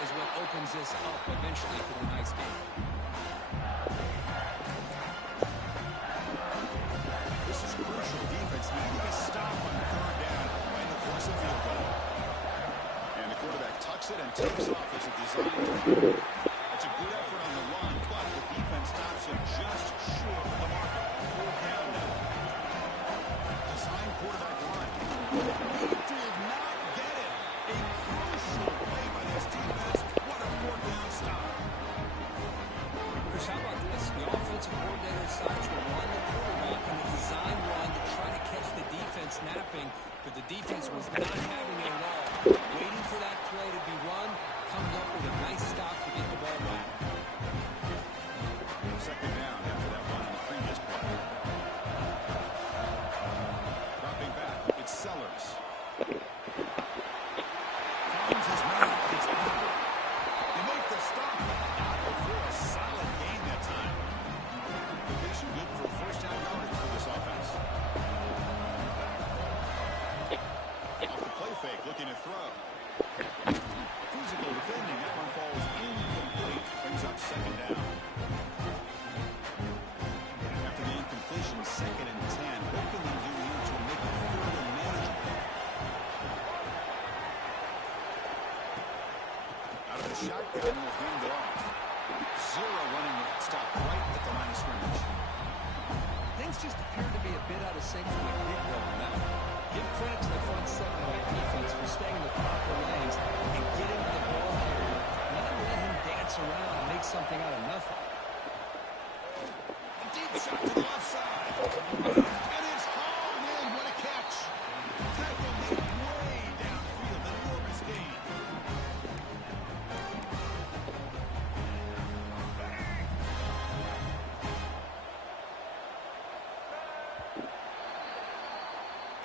is what opens this up eventually for the nice game. This is crucial. Defense needing a stop on third down right to force a field goal. And the quarterback tucks it and takes off as a design. It's a good effort on the run, but the defense stops him just short of the mark. Full down now. Design quarterback line. He did not get it. A crucial play by this defense. What a fourth down stop. Chris, how about this? The offensive coordinator decides to run the quarterback on a design run to try to catch the defense napping, but the defense was not having it at all. Waiting for that play to be run, comes up with a nice stop to get the ball back. Second down after that run on the previous play. Dropping back, it's Sellers. Finds his man. It's out. They make the stop, but not before a solid gain that time. Division good for first down yardage for this offense. shotgun will hand it off. Zero running room. Stop right at the line of scrimmage. Things just appear to be a bit out of sync from the get-go on that one. Give credit to the front seven by defense for staying in the proper lanes and getting to the ball carrier, not let him dance around and make something out of nothing. A deep shot to the left side. And it's hauled in. What a catch. Tackle made way downfield. Enormous gain.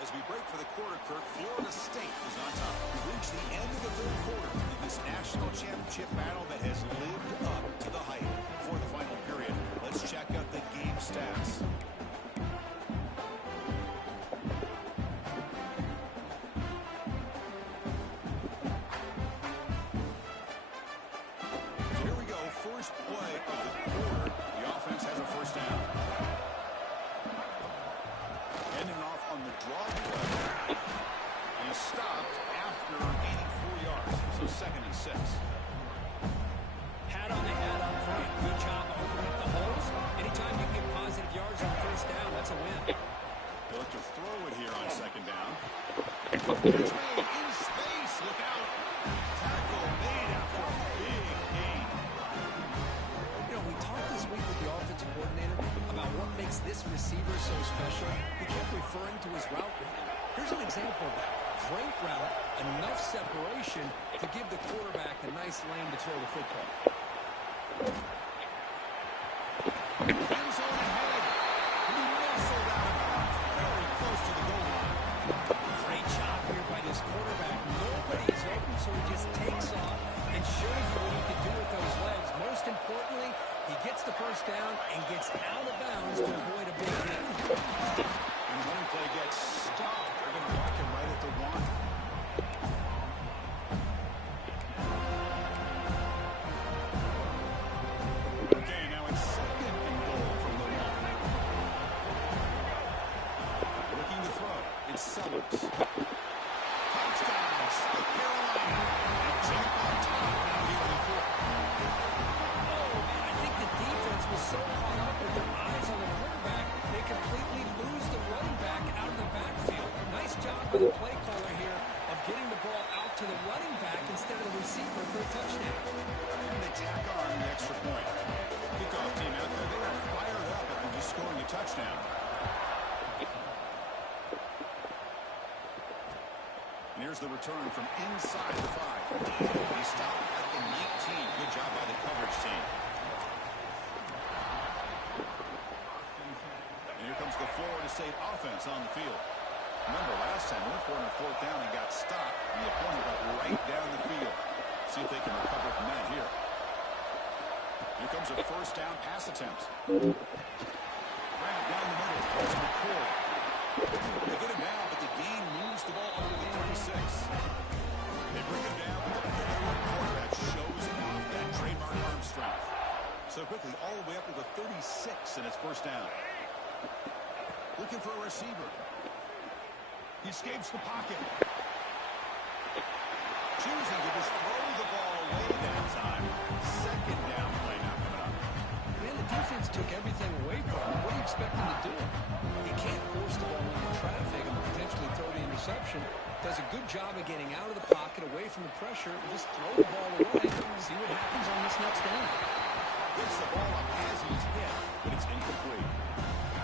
As we break for the quarter, Kirk, Florida State is on top. We've reached the end of the third quarter in this national championship battle that has lived up to the hype. For the final period, let's check out the game stats. Here we go, first play of the quarter. The offense has a first down. Ending off on the draw to the left. And he stopped after 84 yards. So 2nd and 6. Hat on the head up front. Good job opening up the holes. Anytime you get positive yards on first down, that's a win. They'll look to throw it here on 2nd down. Catch made in space. Look out. Tackle made after a big gain. You know, we talked this week with the offensive coordinator about what makes this receiver so special. He kept referring to his route running. Here's an example of that. Great route, enough separation to give the quarterback a nice lane to throw the football. End zone ahead. And he muscled out. Very close to the goal line. Great job here by this quarterback. Nobody's open, so he just takes off and shows you what he can do with those legs. Most importantly, he gets the first down and gets out of bounds to avoid a big hit. And the running play gets stopped. They're going to mark him right at the 1. Okay, now it's 2nd and goal from the 1. Looking to throw. It's Sellers. Touchdown, South Carolina. And jump on top now here in the 4th. I think the defense was so caught up with their eyes on the quarterback, they completely lose the running back out of the backfield. Nice job by the play caller here of getting the ball out to the running back instead of the receiver for a touchdown. And they tack on the extra point. Kickoff team out there, they are fired up after just scoring a touchdown. And here's the return from inside the 5. He stopped at the 19. Good job by the coverage team. And here comes the Florida State offense on the field. Remember, last time, went for it on 4th down and got stopped, and the opponent went right down the field. See if they can recover from that here. Here comes a first down pass attempt. Right down the middle. It's McCoy. They get him down, but the gain moves the ball over the 36. They bring him down, but the quarterback shows off that trademark arm strength. So quickly, all the way up to the 36, and it's first down. Looking for a receiver. He escapes the pocket. Choosing to just throw the ball away that time. 2nd down play now coming up. Man, the defense took everything away from him. What do you expect him to do? He can't force the ball into traffic and potentially throw the interception. Does a good job of getting out of the pocket, away from the pressure, and just throw the ball away. See what happens on this next down. Gets the ball up as he's hit, but it's incomplete.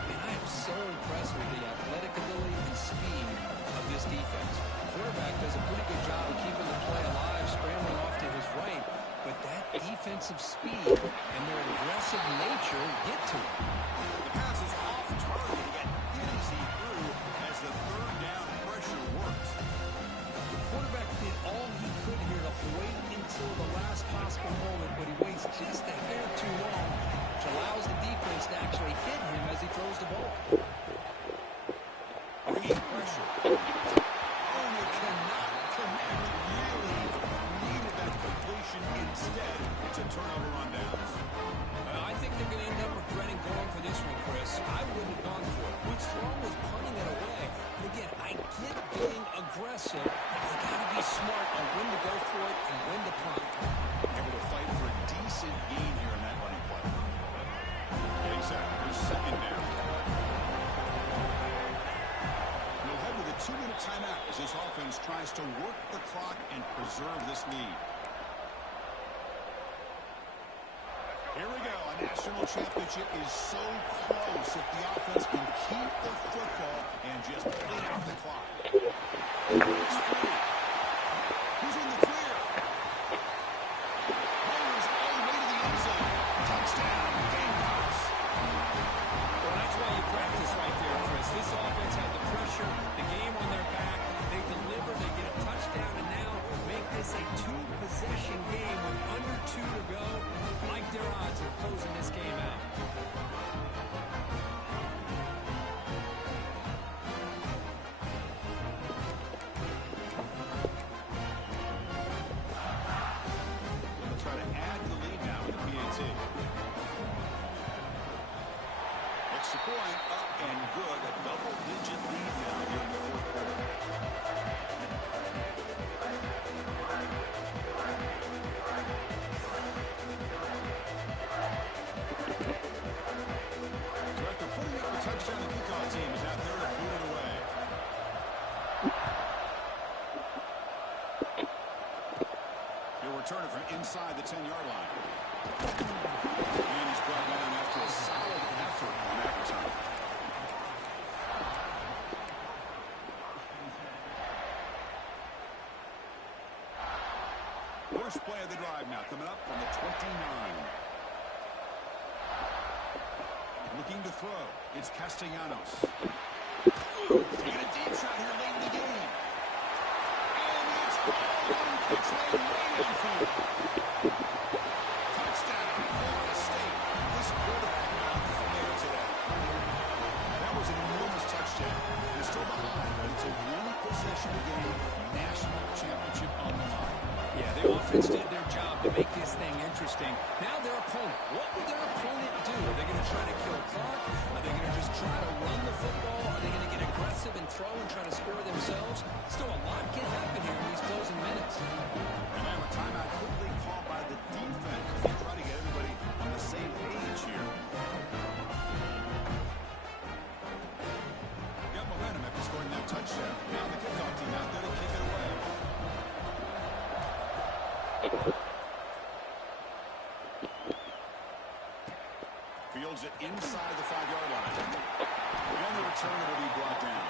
And I am so impressed with the athletic ability and speed of this defense. The quarterback does a pretty good job of keeping the play alive, scrambling off to his right. But that defensive speed and their aggressive nature get to him. The pass is off target. He got hit as he threw as the 3rd down pressure worked. The quarterback did all he could here to wait until the last possible moment, but he waits just a hair too long, which allows the defense to actually hit him as he throws the ball. Bringing pressure. Oh, you cannot connect. Really needed that completion. Instead, it's a turnover on downs. tries to work the clock and preserve this lead. Here we go. A national championship is so close if the offense can keep the football and just bleed out the clock. Breaks free. Who's in the clear? Runners all the way to the end zone. Touchdown. Gamecocks. Well, that's why you practice right there, Chris. This offense had the pressure, the game on their back. They deliver, they get a touchdown, and now make this a two-possession game with under 2 to go. Like their odds of closing this game out. They'll try to add the lead now with the PAT. Extra point up and good. A double-digit lead now here in the fourth quarter. So after putting up a touchdown, the kickoff team is out there to boot it away. He'll return it from inside the 10-yard line. And he's brought down after a solid effort on that return. First play of the drive now coming up from the 29. Looking to throw. It's Castellanos. Taking a deep shot here late in the game. And it's one catch way downfield. Touchdown, Florida State. This quarterback on fire today. That was an enormous touchdown. They're still behind, but it's a one-possession game. National championship on the line. Yeah, the offense did their job to make this thing interesting. Now their opponent. What will their opponent do? Are they going to try to kill clock? Are they going to just try to run the football? Are they going to get aggressive and throw and try to score themselves? Still a lot can happen here in these closing minutes. And now a timeout quickly called by the defense as they try to get everybody on the same page here. Got momentum after scoring that touchdown. Now the kickoff team out there to kick it away. Fields it inside the 5-yard line. And the return will be brought down.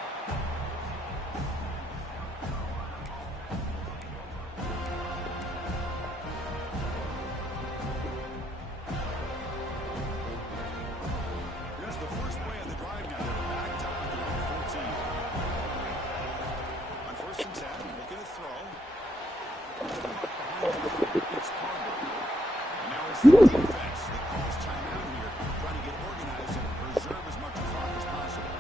Here's the first play of the drive now. They're back top of the 14. On 1st and 10, looking to throw. It's Palmer. And now it's the defense that calls timeout here, trying to get organized and preserve as much clock as possible.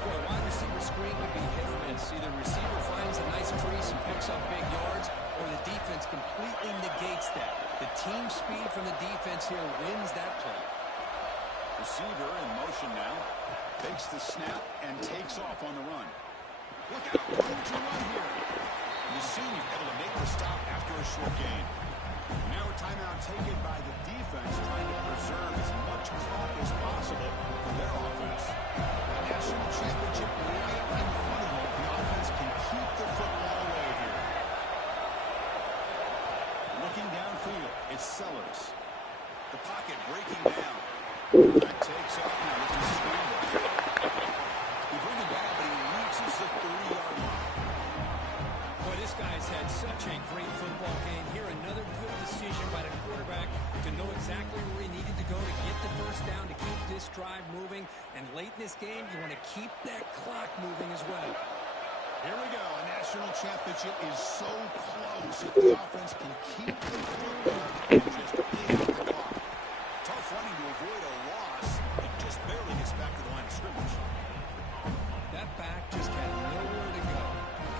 Well, a wide receiver screen can be hit or miss. Either receiver finds a nice crease and picks up big yards, or the defense completely negates that. The team speed from the defense here wins that play. Receiver in motion now. Takes the snap and takes off on the run. Look out, room to run here. The senior able to make the stop after a short gain. Now a timeout taken by the defense, trying to preserve as much clock as possible for their offense. A national championship right in front of them. The offense can keep the football away here. Looking downfield, it's Sellers. The pocket breaking down. That takes off now with the scramble. He bring it back, but he reaches the 30-yard line. Boy, this guy's had such a great football game. Here, another good decision by the quarterback to know exactly where he needed to go to get the first down, to keep this drive moving. And late in this game, you want to keep that clock moving as well. Here we go. A national championship is so close if the offense can keep the football and just bleed out the clock. Tough running to avoid a loss. It just barely gets back to the line of scrimmage. That back just had nowhere to go.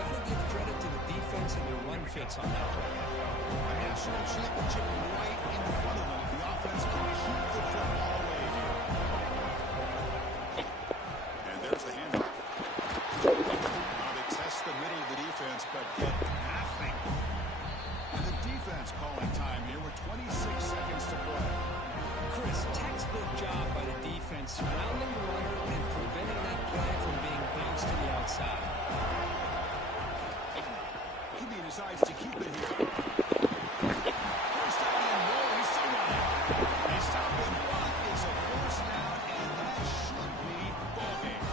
Got to give credit to the defense and their run fits on that play. A national championship right in front of them. The offense can keep the football away here. And there's the handoff. Now they test the middle of the defense, but get nothing. And the defense calling time here with 26 seconds to play. Chris, textbook job by the defense, surrounding the runner and preventing that play from being bounced to the outside. he decides to keep it here. First down and more. He's still running. They stop him, but it's a first down, and that should be ball game.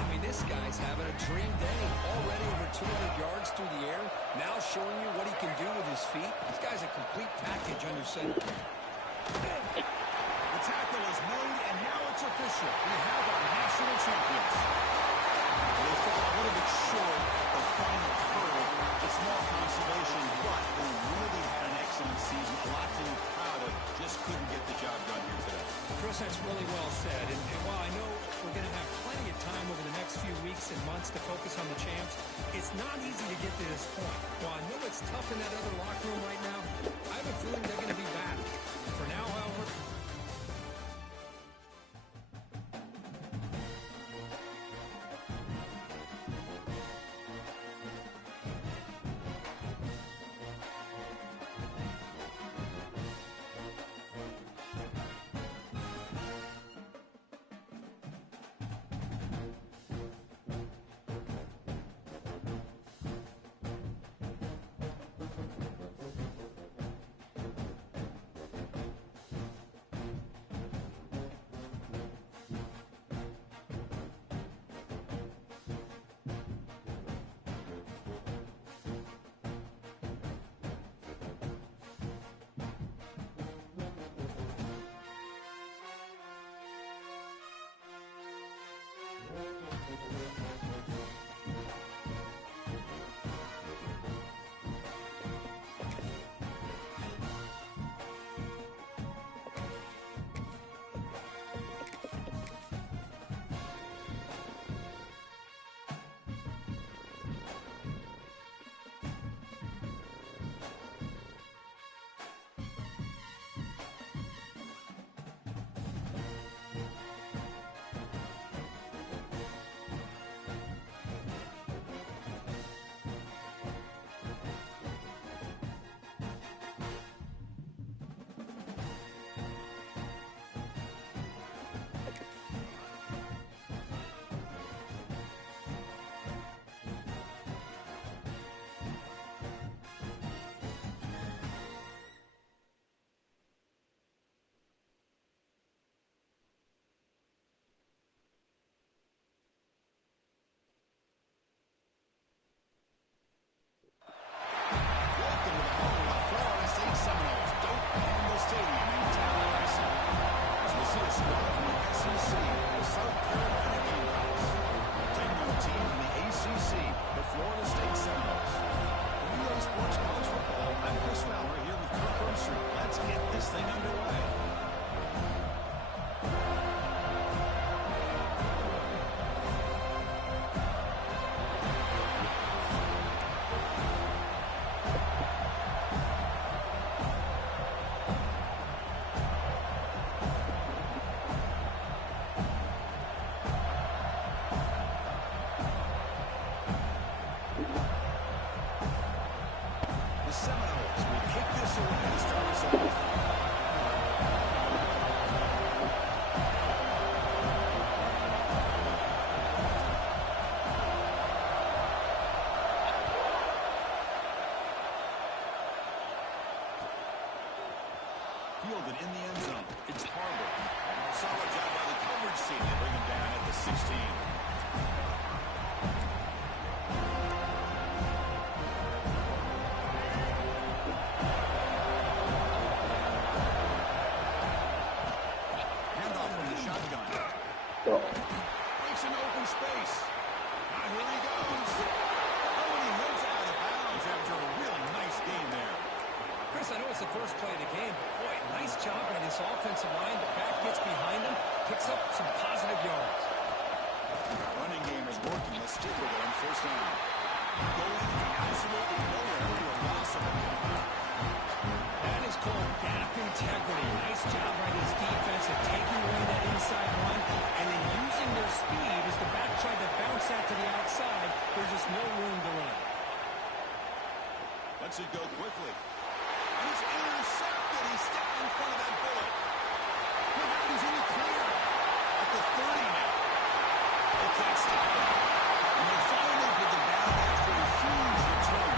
I mean, this guy's having a dream day. Already over 200 yards through the air. Now showing you what he can do with his feet. This guy's a complete package under center. The tackle is made, and now it's official. We have our national champions. They fall a little bit short of the final hurdle. A small consolation, but they really had an excellent season. A lot to be proud of. Just couldn't get the job done here today. Chris, that's really well said. And while I know we're going to have plenty of time over the next few weeks and months to focus on the champs, it's not easy to get to this point. While I know it's tough in that other locker room right now, I have a feeling they're going to be back. For now, however, fielded in the end zone. It's Harbor. Solid job by the coverage team. They bring him down at the 16. Handoff from the shotgun. Breaks an open space. Now here he goes. Oh, and he heads out of bounds after a really nice game there. Chris, I know it's the first play of the game, but boy, nice job by this offensive line. The back gets behind him, picks up some positive yards. Running game is working. Let's stick with it on first down. Going absolutely nowhere to a loss of it. That is called gap integrity. Nice job by this defense of taking away that inside run and then using their speed as the back tried to bounce that to the outside. There's just no room to run. Lets it go quickly. And it's intercepted. He stepped in front of that bullet. Look out, he's in the clear. At the 30 now. They can't stop him. And they finally put the down after a huge return.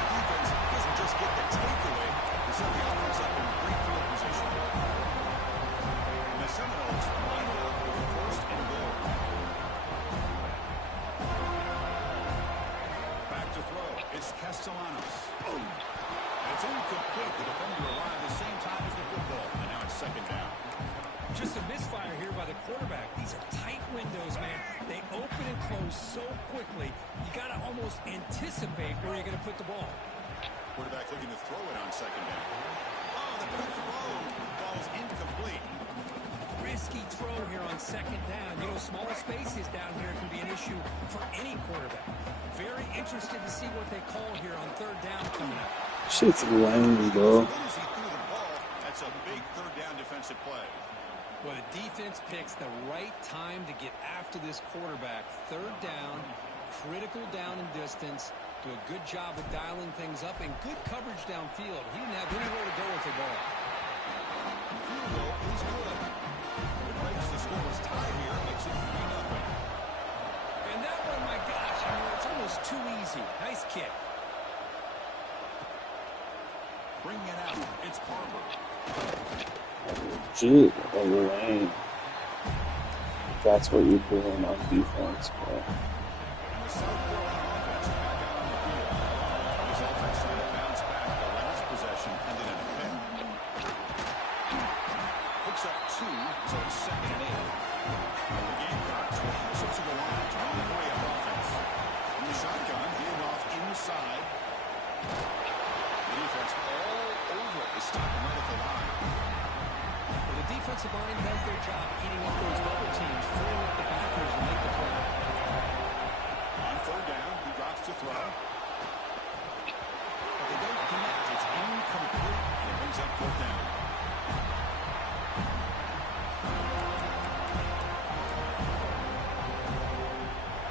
incomplete. The defender arrived the same time as the football. And now it's second down. Just a misfire here by the quarterback. These are tight windows, man. They open and close so quickly. You got to almost anticipate where you're going to put the ball. Quarterback looking to throw it on second down. Oh, the quick throw. Ball's incomplete. Risky throw here on second down. You know, small spaces down here can be an issue for any quarterback. Very interested to see what they call here on third down coming up. Shit's lame, bro. As soon as he threw the ball, that's a big third down defensive play. Well, the defense picks the right time to get after this quarterback. Third down, critical down and distance. Do a good job of dialing things up and good coverage downfield. He didn't have anywhere to go with the ball. The field goal is good. It breaks the scoreless tie here. Makes it 3-0. And that one, my gosh, I mean, it's almost too easy. Nice kick. Bringing it out. It's Barber. Dude, lame. That's what you're doing on defense, bro. And the South Carolina offense back out on the field. This offense trying to bounce back. The last possession ended in a pick. Picks up 2, so it's second and 8. The Gamecocks will have to the line to run the way of offense. In the shotgun, hand off inside. The defense all over it. They stop him right at the line. Well, the defensive line does their job eating up those double teams, freeing up the backers and make the play. On third down, he drops to throw. But they don't connect. It's incomplete, and it brings up fourth down.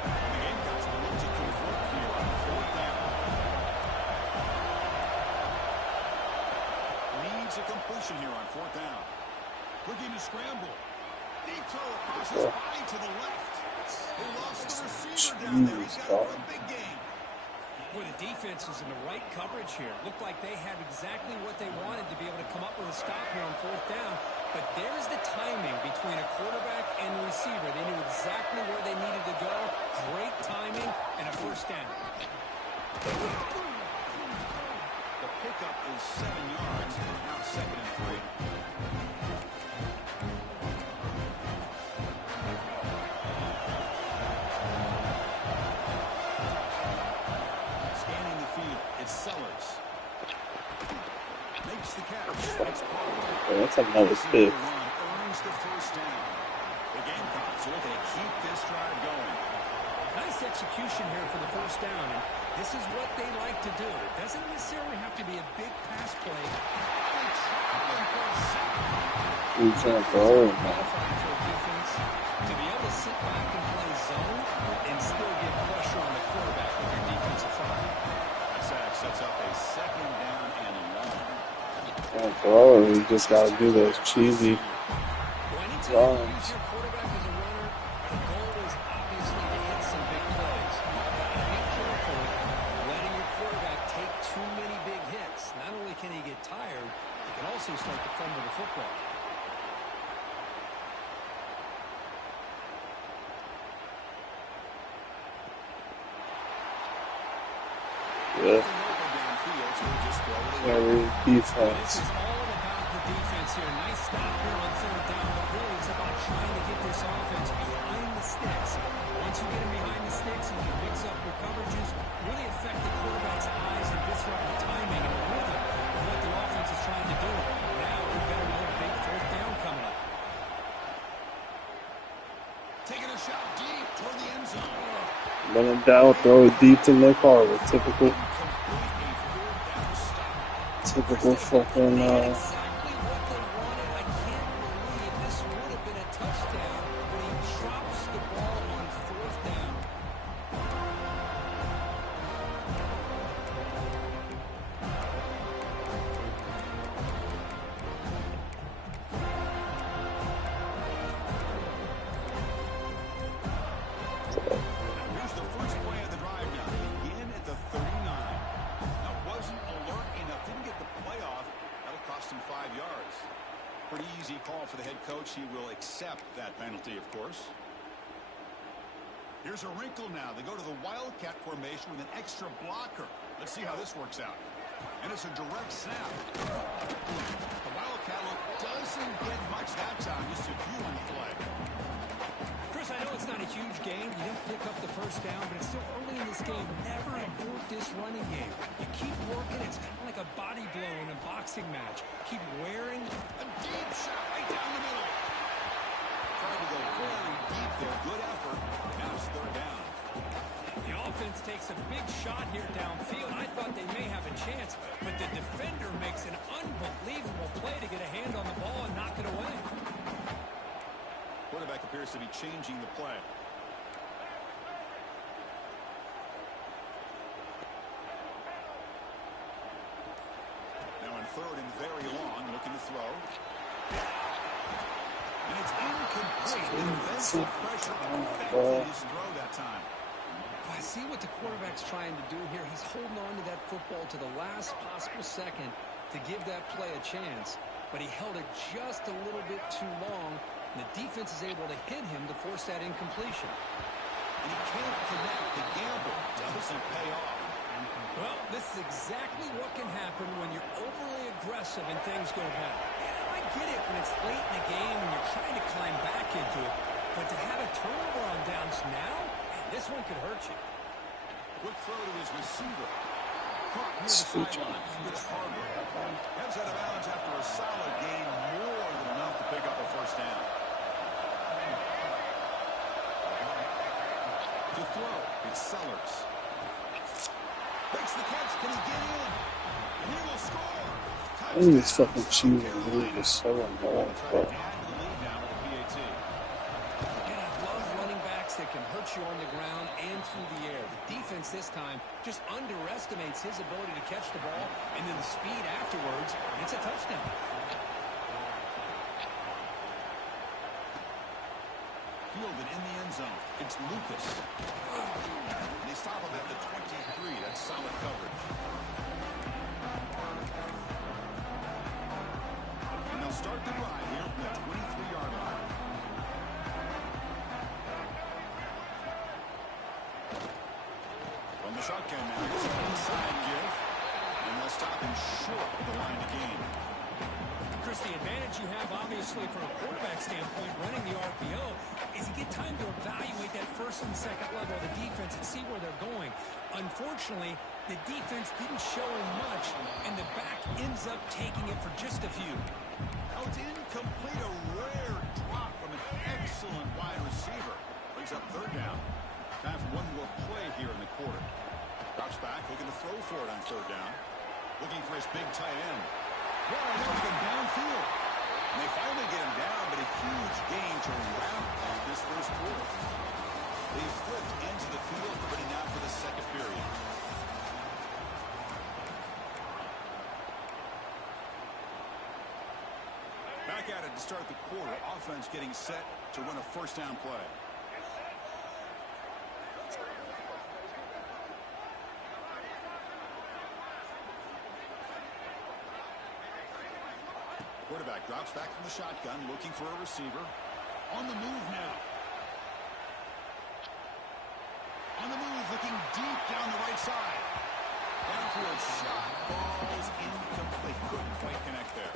The Gamecocks will look to convert here on fourth down. Needs a completion here on fourth down. Looking to scramble. Deep throw across his body to the left. They lost the receiver down there. He's got a big game. Boy, the defense was in the right coverage here. Looked like they had exactly what they wanted to be able to come up with a stop here on fourth down. But there's the timing between a quarterback and a receiver. They knew exactly where they needed to go. Great timing and a first down. The pickup is 7 yards. Now second and 3. Scanning the field, it's Sellers. Makes the catch. It's That's another pick. Earns the first down. The Gamecocks are looking to keep this drive going. Nice execution here for the first down. And this is what they like to do. It doesn't necessarily have to be a big pass play. He's trying to throw him. For a defense to be able to sit back and play zone and still get pressure on the quarterback with your defensive front. That sack sets up a second down and long. Trying to throw him. You just got to do those cheesy Well, anytime you runs. use your quarterback as a runner, the goal is obviously to hit some big plays. You've got to be careful letting your quarterback take too many big hits. Not only can he get tired, he can also start to fumble the football. Yeah. Downfield, so we'll just throw it away. Very This defense. is all about the defense here. Nice stop here on third down, but really it's about trying to get this offense behind the sticks. Once you get him behind the sticks, you can mix up your coverages, really affect the quarterback's eyes and disrupt the timing and the rhythm of what the offense is trying to do. Now we've got another big fourth down coming up. Taking a shot deep toward the end zone. Run him down, throw it deep to Nick Harvard. Typical fucking, Exactly what they wanted. I can't believe this would have been a touchdown when he drops the ball on fourth down. Here's the first play of the drive now. Begin at the 39. Now, wasn't alert enough. Didn't get the playoff. That'll cost him 5 yards. Pretty easy call for the head coach. He will accept that penalty, of course. Here's a wrinkle now. They go to the Wildcat formation with an extra blocker. Let's see how this works out. And it's a direct snap. The Wildcat look doesn't get much that time, just a few on the play. Chris, I know it's not a huge game. You didn't pick up the first down, but it's still early in this game. Never abort this running game. You keep working. It's kind of like a body blow in a boxing match. Keep wearing. A deep shot right down the middle. Trying to go very deep there. Good effort. Now it's third down. The offense takes a big shot here downfield. I thought they may have a chance, but the defender makes an unbelievable play to get a hand on the ball and knock it away. Quarterback appears to be changing the play. Now in third and very long, looking to throw. And it's incomplete. The defensive pressure affected his throw that time. I see what the quarterback's trying to do here. He's holding on to that football to the last possible second to give that play a chance, but he held it just a little bit too long. The defense is able to hit him to force that incompletion. And he can't connect. The gamble doesn't pay off. Well, this is exactly what can happen when you're overly aggressive and things go bad. Yeah, I get it when it's late in the game and you're trying to climb back into it. But to have a turnover on downs now, man, this one could hurt you. Quick throw to his receiver. Caught near the sideline. It's Harbor. Heads out of bounds after a solid game, more than enough to pick up a first down. To throw, it's Sellers. Makes the catch. Can he get in? And he will score. I think this fucking cheating move is so annoying, but that can hurt you on the ground and through the air. The defense this time just underestimates his ability to catch the ball, and then the speed afterwards, it's a touchdown. Fielded in the end zone. It's Lucas. And they stop him at the 23. That's solid coverage. And they'll start the drive here from the 23-yard line. From the shotgun now, it's an inside give. And they'll stop him short of the line of gain. Chris, the advantage you have, obviously, from a quarterback standpoint, running the RPO, is you get time to evaluate that first and second level of the defense and see where they're going. Unfortunately, the defense didn't show him much, and the back ends up taking it for just a few. Now it's incomplete, a rare drop from an excellent wide receiver. Brings up third down. Time for one more play here in the quarter. Drops back, looking to throw for it on third down. Looking for his big tight end. Well, I know he's been downfield. And they finally get him down, but a huge gain to wrap up this first quarter. They flipped into the field, ready now for the second period. Back at it to start the quarter. Offense getting set to run a first down play. Quarterback drops back from the shotgun, looking for a receiver. On the move now. On the move, looking deep down the right side. Downfield shot, falls incomplete. Couldn't quite connect there.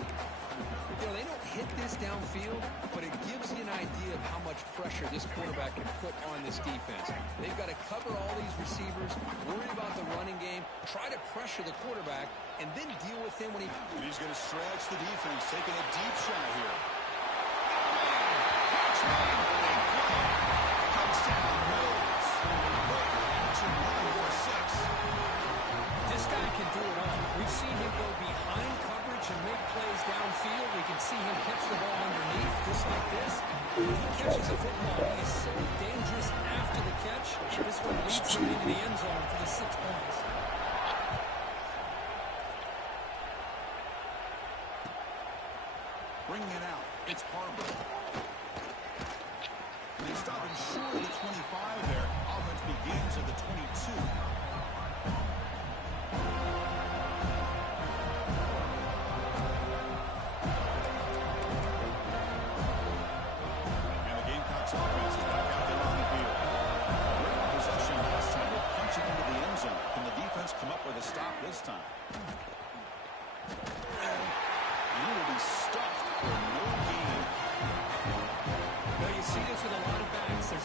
You know, they don't hit this downfield, but it gives you an idea of how much pressure this quarterback can put on this defense. They've got to cover all these receivers, worry about the running game, try to pressure the quarterback, and then deal with him when he... And he's going to stretch the defense, taking a deep shot here. Touchdown, Mills. Great action, 1-4-6. This guy can do it all. We've seen him go behind coverage and make plays downfield. We can see him catch the ball underneath, just like this. When he catches a football, he is so dangerous after the catch. This one leads him into the end zone for the 6 points. Bringing it out, it's Harbor. And they stop him short of the 25 there. Offense begins at the 22. And the Gamecocks offense is back out there on the field. Great possession last time. They punch it into the end zone. Can the defense come up with a stop this time?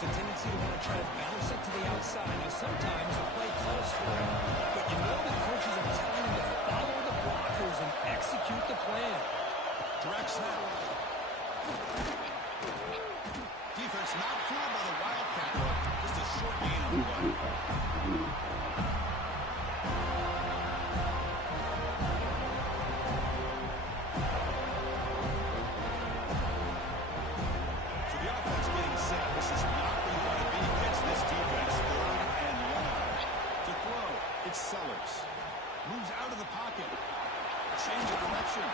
a tendency to want to try to bounce it to the outside. Now, sometimes the play calls for it, but you know the coaches are telling him to follow the blockers and execute the plan. Direct snap. Defense not fooled by the Wildcat look. Just a short gain on the play. So the offense getting set. This is not where you want to be against this defense. 3rd and long. To throw, it's Sellers. Moves out of the pocket. Change of direction.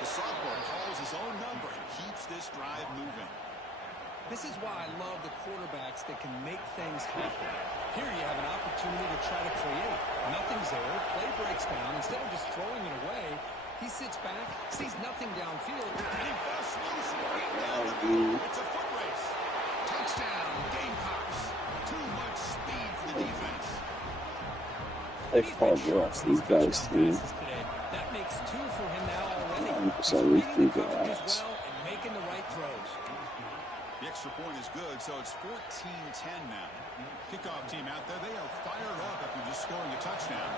The sophomore calls his own number and keeps this drive moving. This is why I love the quarterbacks that can make things happen. Here you have an opportunity to try to create. Nothing's there. Play breaks down. Instead of just throwing it away, he sits back, sees nothing downfield, and he busts loose right down the field. It's a foot race. Touchdown, Gamecocks. Too much speed for the defense. They called lost these guys, team. That makes 2 for him now already. 100% we Reading the think coverage that. as well and making the right throws. The extra point is good, so it's 14-10 now. Kickoff team out there. They are fired up after just scoring a touchdown.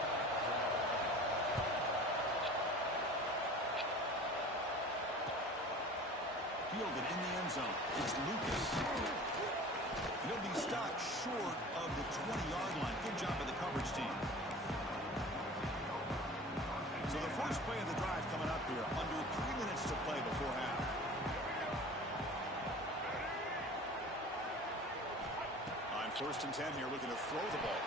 Fielded in the end zone. It's Lucas. He'll be stopped short of the 20-yard line. Good job by the coverage team. So the first play of the drive coming up here. Under 3 minutes to play before half. On 1st and 10 here, looking to throw the ball.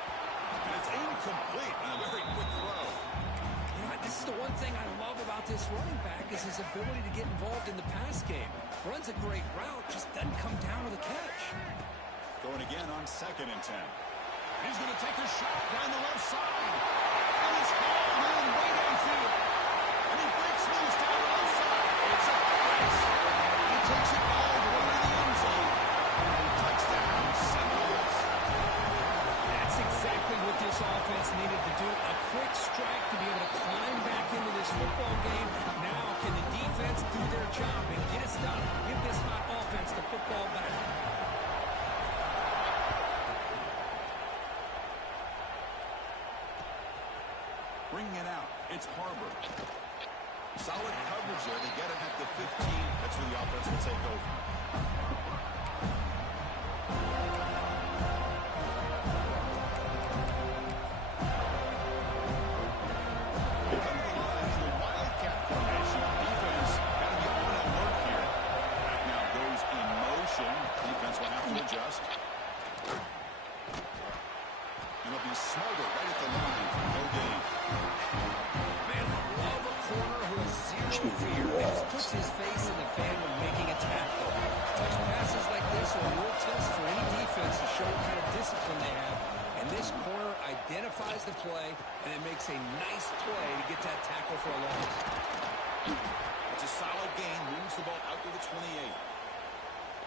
And it's incomplete on a very quick throw. You know, this is the one thing I love about this running back is his ability to get involved in the pass game. Runs a great route, just doesn't come down to the catch. Going again on 2nd and 10. He's going to take a shot down the left side. And it's hauled in way downfield. And he breaks loose down the left side. It's a race. He takes it all the way to the end zone. Touchdown, Seminoles. That's exactly what this offense needed to do. A quick strike to be able to climb back into this football game. Now can the defense do their job and get it done? Give this hot offense the football back. Bringing it out. It's Harbor. Solid coverage there. They get it at the 15. That's where the offense will take over. Adjust. And it'll be Smolder right at the line for no gain. Man, I love a corner who has zero fear. He just puts his face in the fan when making a tackle. Touch passes like this are a real test for any defense to show what kind of discipline they have. And this corner identifies the play and it makes a nice play to get that tackle for a loss. It's a solid gain. Moves the ball out to the 28.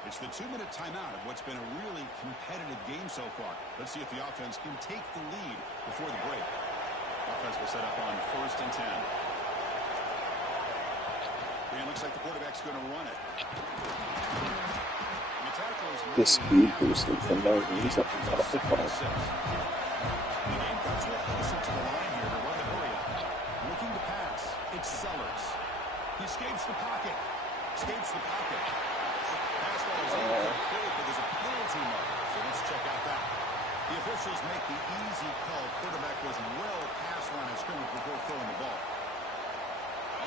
It's the 2-minute timeout of what's been a really competitive game so far. Let's see if the offense can take the lead before the break. Offense will set up on 1st and 10. And it looks like the quarterback's going to run it. The tackle is The speed boosted from no reason off the ball. The Gamecocks will closer to the line here to run the hurry up. Looking to pass. It's Sellers. He escapes the pocket. Pass ball is incomplete, but there's a penalty mark. So let's check out that. The officials make the easy call. Quarterback was well past line of scrimmage before throwing the ball.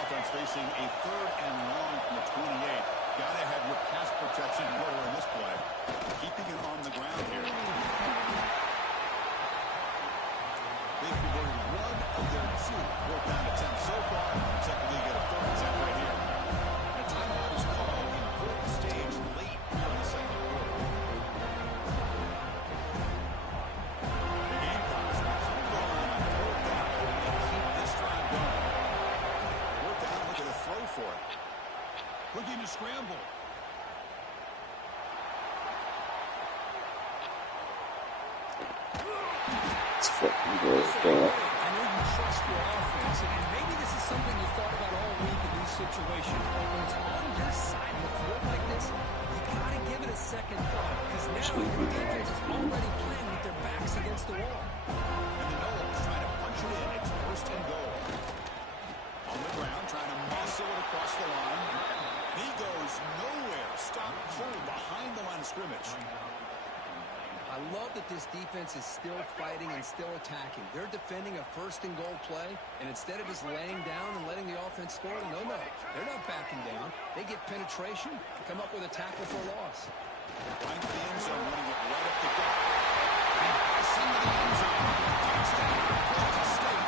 Offense facing a 3rd and long from the 28. Gotta have your pass protection in order in this play. Keeping it on the ground here. They've converted 1 of their 2 fourth down attempts so far. Second league at a 3rd and 10 right here. A timeout is called. Important stage late here in the second quarter. The Gamecocks will hold on 4th down and keep this drive going. 4th down, looking to throw for it. Looking to scramble. It's fucking good, bro. I know you trust your offense, and maybe this is something you thought about all week in these situations. But when it's on your side of the field like this, you got to give it a second thought, because now, your defense is already playing with their backs against the wall. And the Noles trying to punch it in. It's first and goal. On the ground, trying to muscle it across the line. He goes nowhere. Stop cold behind the line of scrimmage. I love that this defense is still fighting and still attacking. They're defending a first and goal play, and instead of just laying down and letting the offense score, no, they're not backing down. They get penetration and come up with a tackle for a loss. Right to the end zone, running it right up the gut. And passing to the end zone. Touchdown, Florida State.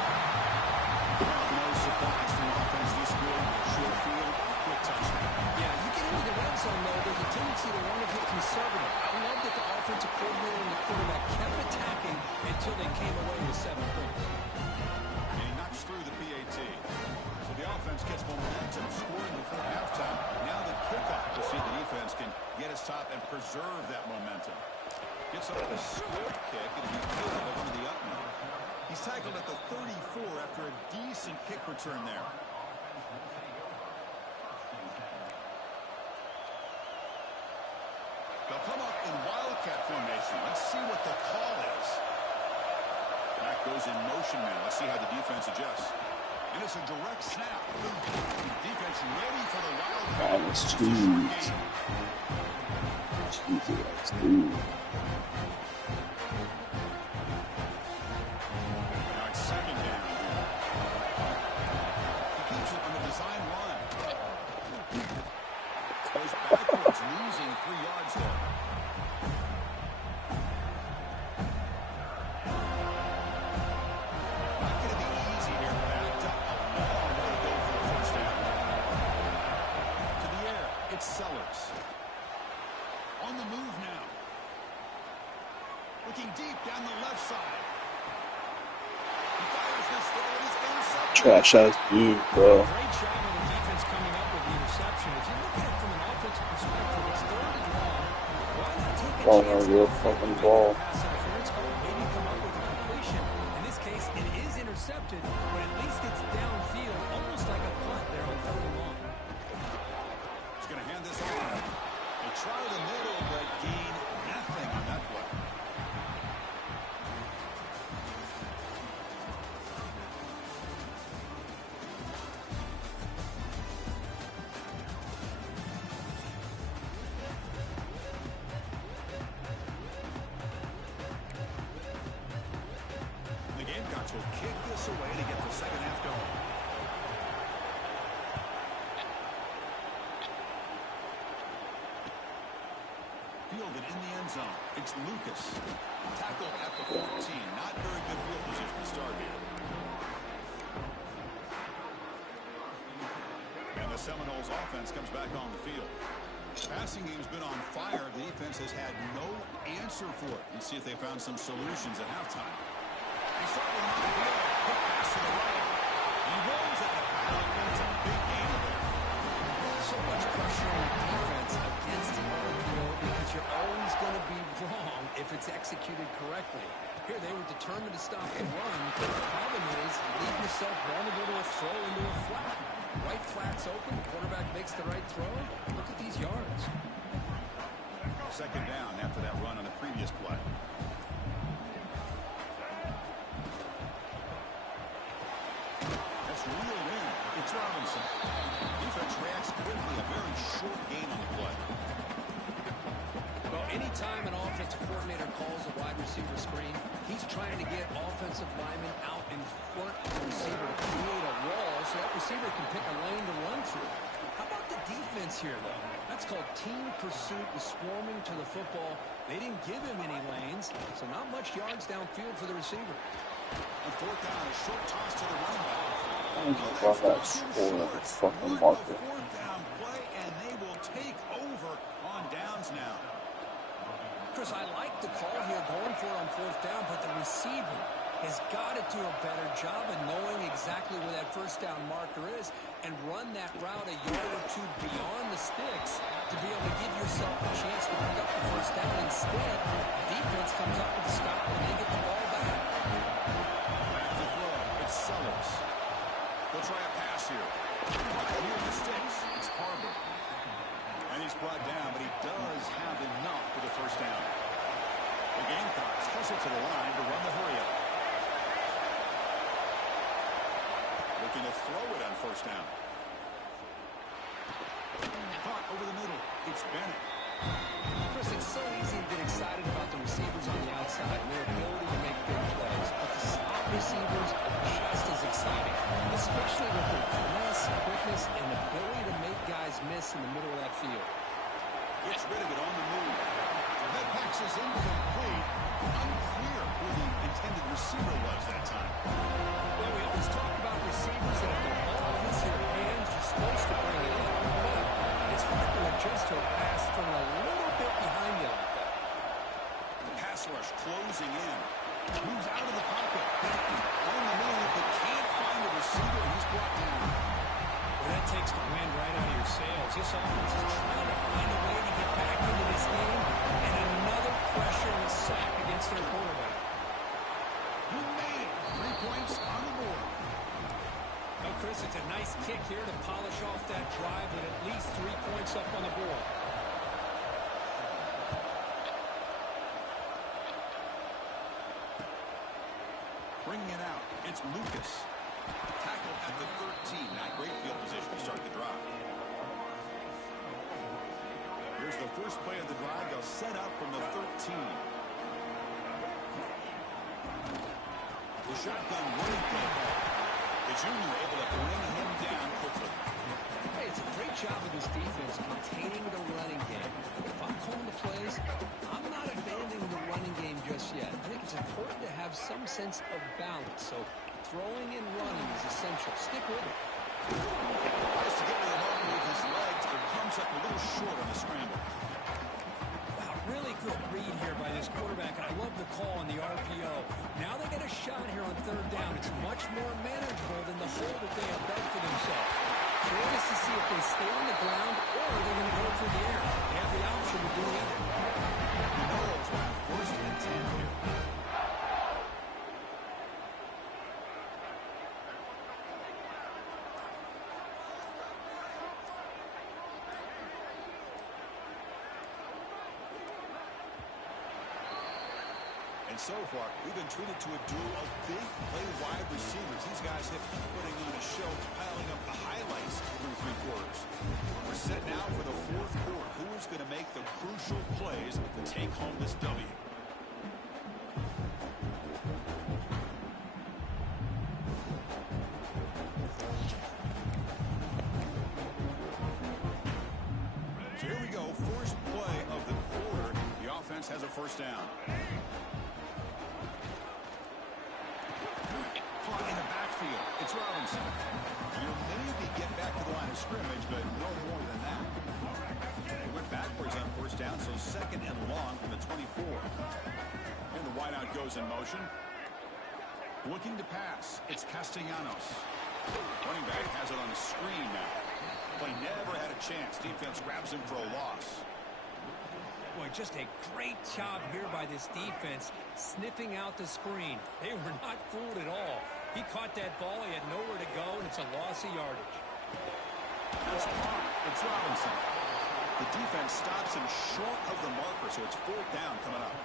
Well, no surprise from offense this good. Short field, quick touchdown. Yeah, you get into the red zone, though, there's a tendency to want to get conservative. I love that the offensive coordinator and the quarterback kept attacking until they came away with 7 points. And he knocks through the PAT. So the offense gets momentum, scoring before halftime. Now the kickoff to see if the defense can get his top and preserve that momentum. Gets up a square kick, and he fielded it under the up. He's tackled at the 34 after a decent kick return there. They'll come up in Wildcat formation. Let's see what the call is. Back goes in motion now. Let's see how the defense adjusts. And it's a direct snap. Defense ready for the Wildcat. That was cheese. Cheesy ass dude. Now it's second down. He keeps it on the design run. Goes backwards, losing 3 yards there. Not going to be easy here. Backed up a long way to go for a first down. To the air, it's Sellers. On the move now. Looking deep down the left side. He fires this throw and he's intercepted. Trash ass dude, bro. Great job of the defense coming up with the interception. If you look at it from an offensive perspective, it's 3rd and long. Why not take a Ball, chance no real fucking ball. pass interference call, maybe come up with a completion? In this case, it is intercepted, but at least it's downfield, almost like a punt there on 3rd and long. He's going to hand this off. They try the middle, but gain nothing on that play. The Gamecocks will kick this away to get the second half going. Fielded in the end zone. It's Lucas. Tackled at the 14. Not very good field position to start here. And the Seminoles offense comes back on the field. The passing game's been on fire. The defense has had no answer for it. Let's see if they found some solutions at halftime. They start with an idea. Quick pass to the right. He runs at the power. It's a big gain there. So much pressure on the defense against RPO because you're always going to be wrong if it's executed correctly. Here, they were determined to stop the run. The problem is, leave yourself vulnerable to a throw into a flat. Right flat's open, the quarterback makes the right throw. Look at these yards. Second down after that run on the previous play. That's reeled in. It's Robinson. Defense reacts quickly. A very short gain on the play. Well, anytime an offensive coordinator calls a wide receiver screen, he's trying to get offensive linemen out in front of the receiver to create a wall so that receiver can pick a lane to run through. How about the defense here, though? That's called team pursuit and swarming to the football. They didn't give him any lanes, so not much yards downfield for the receiver. On fourth down, a short toss to the running back. I don't give a fuck about scoring a fucking marker. Fourth down play, and they will take over on downs now. Chris, I like the call here going for it on fourth down, but the receiver has got to do a better job of knowing exactly where that first down marker is and run that route a yard or two beyond the sticks to be able to give yourself a chance to pick up the first down. Instead, the defense comes up with a stop and they get the ball back. Back to throw. It's Sellers. They'll try a pass here. Right here in the sticks. It's Harbor. And he's brought down, but he does have enough for the first down. first down. Caught over the middle. It's Bennett. Chris, it's so easy to get excited about the receivers on the outside and their ability to make big plays. But the slot receivers are just as exciting, especially with their finesse, quickness, and ability to make guys miss in the middle of that field. Gets rid of it on the move. That pass is incomplete. Unclear who the intended receiver was that time. Well, we always talk about receivers that if the ball hits your hands, you're supposed to bring it in. But it's hard to adjust to a pass from a little bit behind you like that. Pass rush closing in. Moves out of the pocket. On the move, but can't find a receiver. He's brought down. Well, that takes the wind right out of your sails. This offense is trying to find a way to get back into this game, and another pressure and a sack against their quarterback. Who made it? 3 points on the board. Well, Chris, it's a nice kick here to polish off that drive with at least 3 points up on the board. Bringing it out. It's Lucas. Tackle at the 13. Not great field position to start the drive. Here's the first play of the drive. They'll set up from the 13. The shotgun running play call. The junior able to bring him down quickly. Hey, it's a great job of this defense containing the running game. If I'm calling the plays, I'm not abandoning the running game just yet. I think it's important to have some sense of balance. So throwing and running is essential. Stick with it. Tries to get to the ball with his legs, but comes up a little short on the scramble. Wow, really good read here by this quarterback, and I love the call on the RPO. Now they get a shot here on third down. It's much more manageable than the hole that they have dug for themselves. Curious to see if they stay on the ground or they're going to go through the air. They have the option to do either. The Noles are on 1st and 10 here. And so far, we've been treated to a duel of big play wide receivers. These guys have been putting on a show, piling up the highlights through 3 quarters. We're set now for the 4th quarter. Who is going to make the crucial plays to take home this W? So here we go. First play of the quarter. The offense has a first down. Caught in the backfield. It's Robinson. You'll maybe get back to the line of scrimmage, but no more than that. He went backwards on first down, so 2nd and long from the 24. And the wideout goes in motion. Looking to pass. It's Castellanos. Running back has it on the screen now. Play never had a chance. Defense grabs him for a loss. Boy, just a great job here by this defense, sniffing out the screen. They were not fooled at all. He caught that ball. He had nowhere to go, and it's a loss of yardage. That's caught. It's Robinson. The defense stops him short of the marker, so it's 4th down coming up.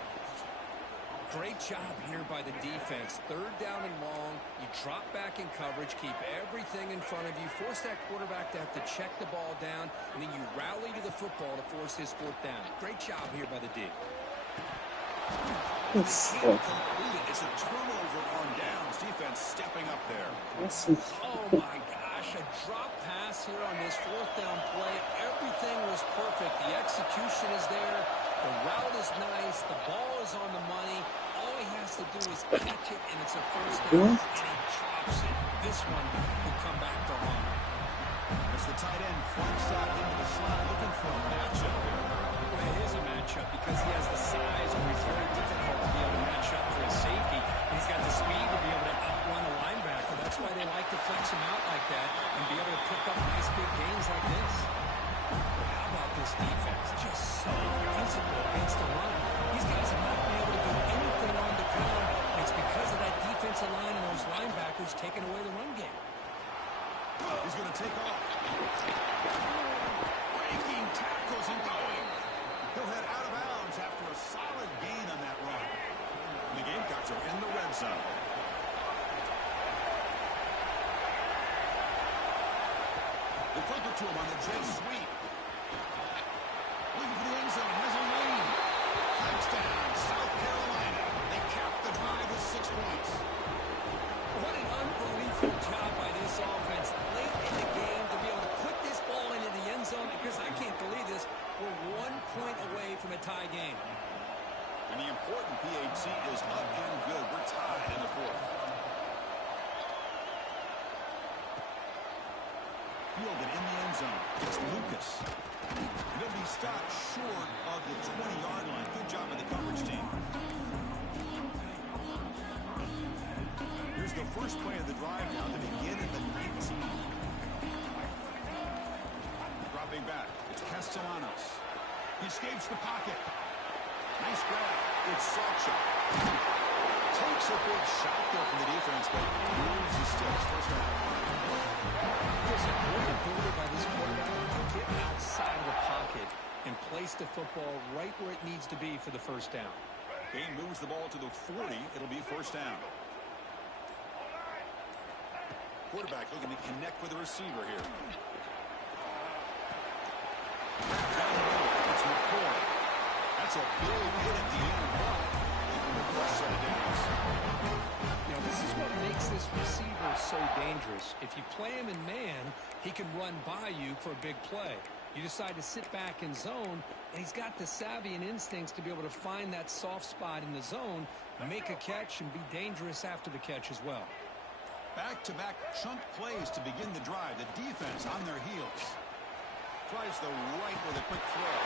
Great job here by the defense. 3rd down and long. You drop back in coverage, keep everything in front of you, force that quarterback to have to check the ball down, and then you rally to the football to force his 4th down. Great job here by the D. It's a turnover on downs. Defense stepping up there. Oh, my gosh. A drop pass here on this 4th down play. Everything was perfect. The execution is there. The route is nice. The ball is on the money. All he has to do is catch it, and it's a first down, and he drops it. This one could come back to haunt him. As the tight end flanks out into the slot, looking for a matchup here. Well, it is a matchup because he has the size where it's very difficult to be able to match up for a safety. He's got the speed to be able to outrun a linebacker. That's why they like to flex him out like that and be able to pick up nice big gains like this. How about this defense? Just so physical against the run. These guys have not been able to do anything on the ground. It's because of that defensive line and those linebackers taking away the run game. He's going to take off. Breaking tackles and going. He'll head out of bounds after a solid gain on that run. The Gamecocks are in the red zone. They flip it to him on the jet sweep. Looking for the end zone. Has a lane. Touchdown, South Carolina. They cap the drive with 6 points. What an unbelievable job by this offense late in the game to be able to put this ball into the end zone. Because I can't believe this. We're 1 point away from a tie game. And the important PAT is up and good. We're tied in the 4th. Fielded in the end zone. It's Lucas. He'll be stopped short of the 20-yard line. Good job of the coverage team. Here's the first play of the drive now to begin at the 19. Dropping back. It's Castellanos. He escapes the pocket. Nice grab. It's Sacha. Takes a big shot there from the defense, but moves the sticks. First down. There's a great ability by this quarterback to get outside of the pocket and place the football right where it needs to be for the first down. He moves the ball to the 40. It'll be first down. Quarterback looking to connect with the receiver here. Down the middle, it's McCoy. That's a big hit at the end. The first set of downs. Now, this is what makes this receiver so dangerous. If you play him in man, he can run by you for a big play. You decide to sit back in zone, and he's got the savvy and instincts to be able to find that soft spot in the zone, make a catch, and be dangerous after the catch as well. Back-to-back chunk plays to begin the drive. The defense on their heels. Tries the right with a quick throw.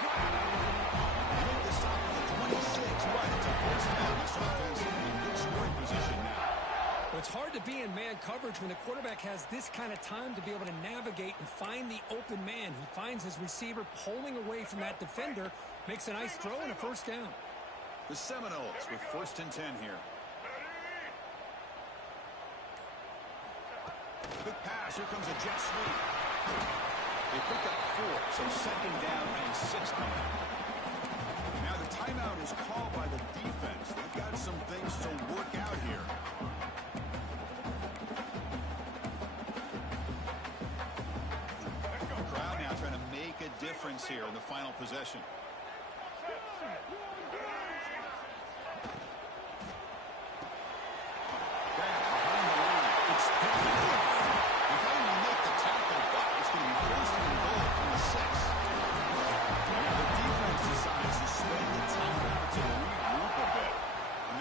They make the stop at the 26, but it's a first down. This offense in good scoring position now. Well, it's hard to be in man coverage when the quarterback has this kind of time to be able to navigate and find the open man. He finds his receiver pulling away from that defender, makes a nice throw and a first down. The Seminoles with 1st and 10 here. Quick pass. Here comes a jet sweep. They pick up 4, so second down and 6 coming. Now the timeout is called by the defense. They've got some things to work out here. The crowd now trying to make a difference here in the final possession.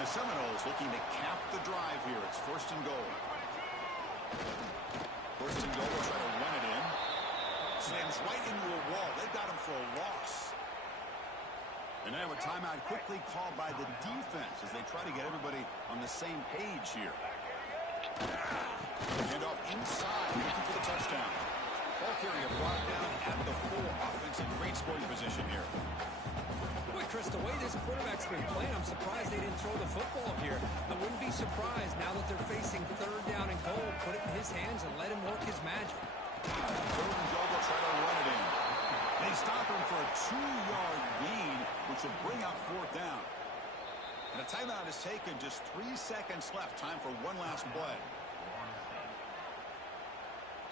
Seminoles looking to cap the drive here. It's 1st and goal. 1st and goal. They'll try to run it in. Slams right into a wall. They've got him for a loss. And now a timeout quickly called by the defense as they try to get everybody on the same page here. Hand off inside, looking for the touchdown. Ball carrier brought down at the 4. Offense in great scoring position here. Boy, Chris, the way this quarterback's been playing, I'm surprised they didn't throw the football here. I wouldn't be surprised now that they're facing 3rd down and goal. Put it in his hands and let him work his magic. 3rd and goal, they'll try to run it in. They stop him for a 2-yard gain, which will bring up 4th down. And a timeout is taken. Just 3 seconds left. Time for one last play.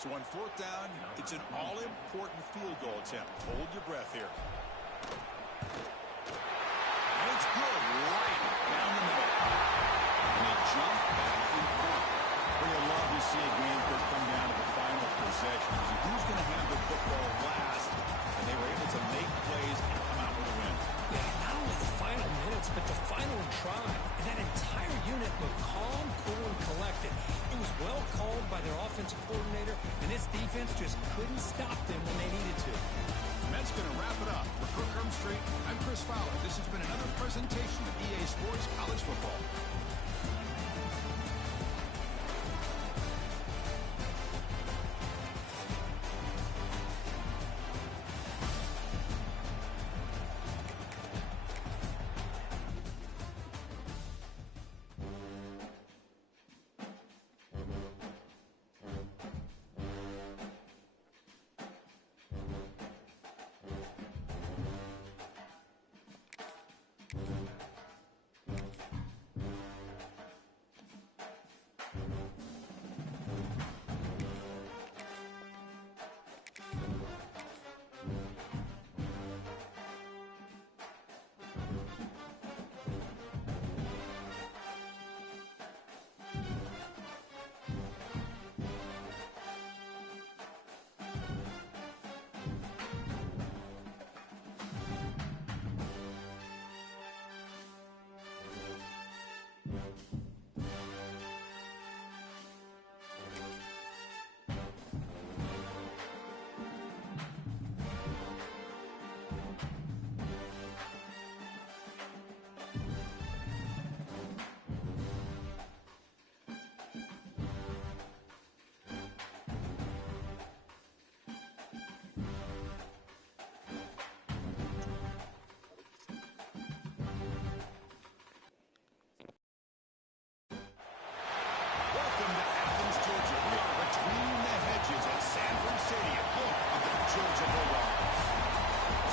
So on 4th down, it's an all-important field goal attempt. Hold your breath here. And it's good, right down the middle. And they jump back in front. We'd love to see a game could come down to the final possession. So who's going to have the football last? And they were able to make plays and come out with a win. Yeah, not only the final minutes, but the final drive. And that entire unit looked calm, cool, and collected. It was well called by their offensive coordinator, and this defense just couldn't stop them when they needed to. And that's going to wrap it up. For Kirk Street, I'm Chris Fowler. This has been another presentation of EA Sports College Football.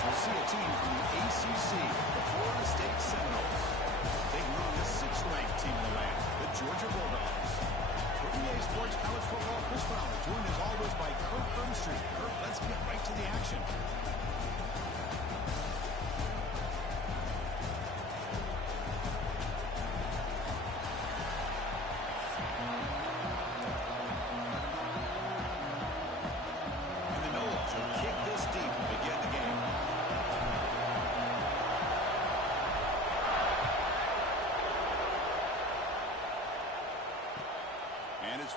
we'll see a team from the ACC, the Florida State Seminoles, taking on the 6th-ranked team in the land, the Georgia Bulldogs. For EA Sports College Football, Chris Fowler, joined as always by Kirk Burnstreet. Kirk, let's get right to the action.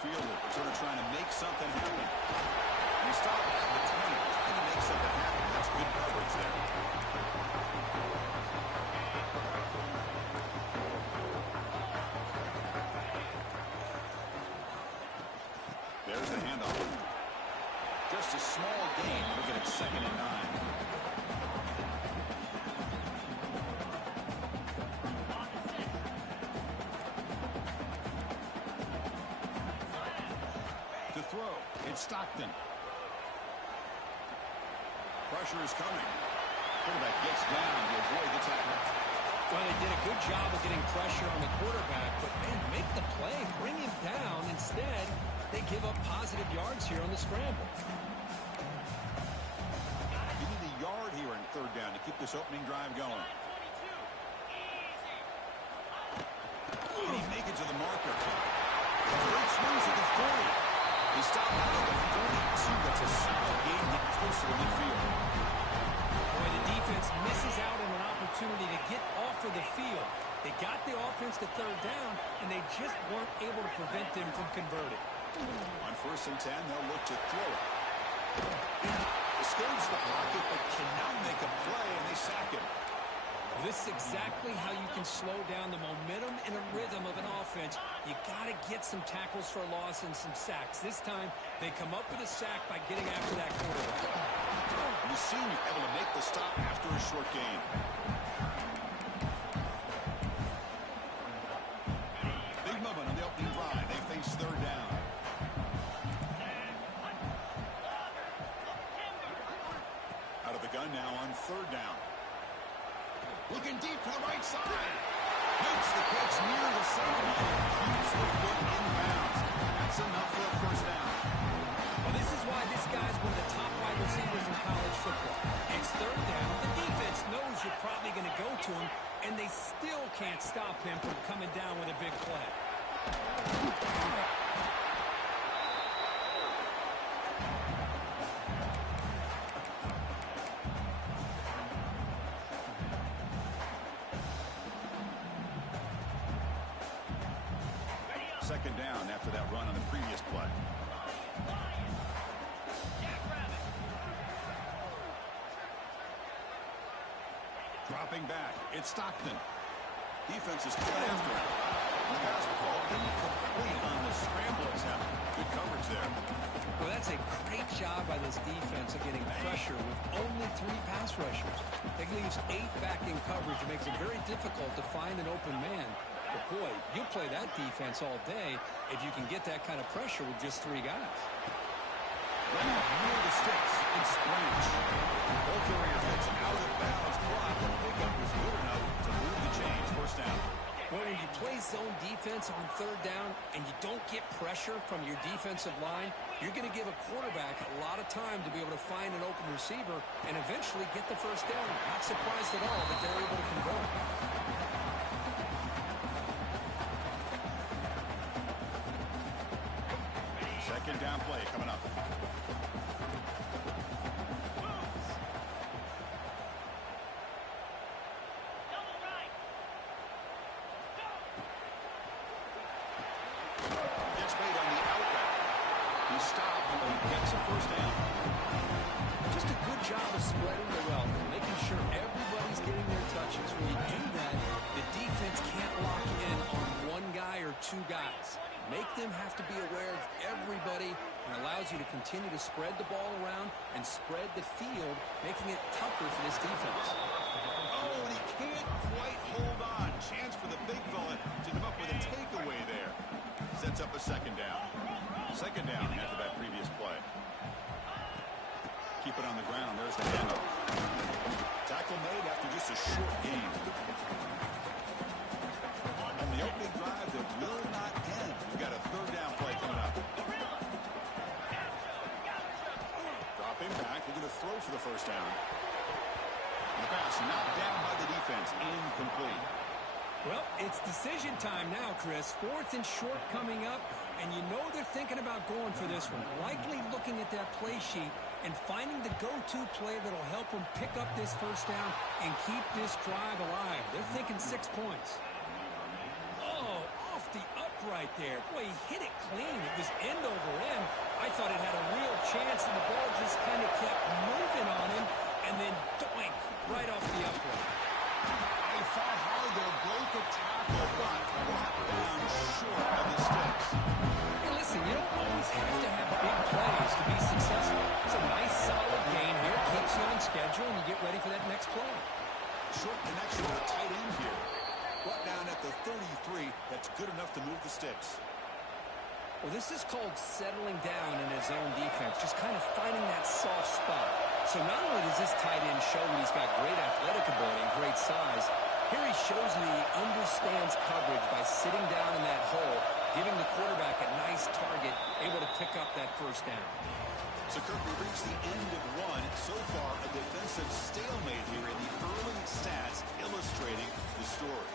Fielder, sort of trying to make something happen. And he stopped at the 20, trying to make something happen. That's good coverage there. There's the handoff. Just a small gain. Look at it, 2nd and 9. Stockton. Pressure is coming. Quarterback gets down to avoid the tackle. Well, they did a good job of getting pressure on the quarterback, but man, make the play, bring him down. Instead, they give up positive yards here on the scramble. You need a yard here in 3rd down to keep this opening drive going. Can he make it to the marker? Great swings at the 40. He stopped out at the 42. That's a solid gain to get closer to midfield. Boy, the defense misses out on an opportunity to get off of the field. They got the offense to 3rd down, and they just weren't able to prevent them from converting. On 1st and 10, they'll look to throw it. Escapes the pocket, but cannot make a play, and they sack him. This is exactly how you can slow down the momentum and a rhythm of an offense. You got to get some tackles for loss and some sacks. This time, they come up with a sack by getting after that quarterback. The senior able to make the stop after a short gain. Big moment on the opening drive. They face 3rd down. Out of the gun now on 3rd down. Looking deep to the right side. Makes the pitch near the sideline. Keeps the foot inbounds. That's enough for a 1st down. Well, this is why this guy's one of the top wide receivers in college football. It's 3rd down. The defense knows you're probably going to go to him, and they still can't stop him from coming down with a big play. Second down after that run on the previous play. Dropping back, it's Stockton. Defense is cut after him. The pass will fall incomplete on the scramble attempt. Good coverage there. Well, that's a great job by this defense of getting pressure with only 3 pass rushers. That leaves 8 back in coverage. It makes it very difficult to find an open man. But boy, you'll play that defense all day if you can get that kind of pressure with just 3 guys. Running near the sticks, it's Branch. Ball carrier heads out of bounds. Block. The pickup was good enough to move the chains. 1st down. Well, when you play zone defense on 3rd down and you don't get pressure from your defensive line, you're going to give a quarterback a lot of time to be able to find an open receiver and eventually get the 1st down. Not surprised at all that they're able to convert. Second down play coming up. Gets made on the outlet. He stopped and gets a 1st down. Just a good job of spreading the wealth, making sure everybody's getting their touches. When you do that, the defense can't lock in on 1 guy or 2 guys. Make them have to be aware of everybody, and allows you to continue to spread the ball around and spread the field, making it tougher for this defense. Oh, and he can't quite hold on. Chance for the big fella to come up with a takeaway there. Sets up a 2nd down. 2nd down after that previous play. Keep it on the ground. There's the handoff. knocked down by the defense. Incomplete. Well, it's decision time now, Chris. 4th and short coming up, and you know they're thinking about going for this one. Likely looking at that play sheet and finding the go-to play that'll help them pick up this first down and keep this drive alive. They're thinking 6 points. Oh, off the upright there. Boy, he hit it clean. It was end over end. I thought it had a real chance, and the ball just kind of kept moving on him, and then doink, right off the upright. They fought hard there, broke a tackle, but brought down short of the sticks. Hey, listen, you don't always have to have big plays to be successful. It's a nice, solid game here. Keeps you on schedule, and you get ready for that next play. Short connection with a tight end here. Brought down at the 33. That's good enough to move the sticks. Well, this is called settling down in his own defense, just kind of finding that soft spot. So not only does this tight end show that he's got great athletic ability and great size, here he shows that he understands coverage by sitting down in that hole, giving the quarterback a nice target, able to pick up that first down. So, Kirk, we reached the end of one. So far, a defensive stalemate here in the early stats illustrating the story.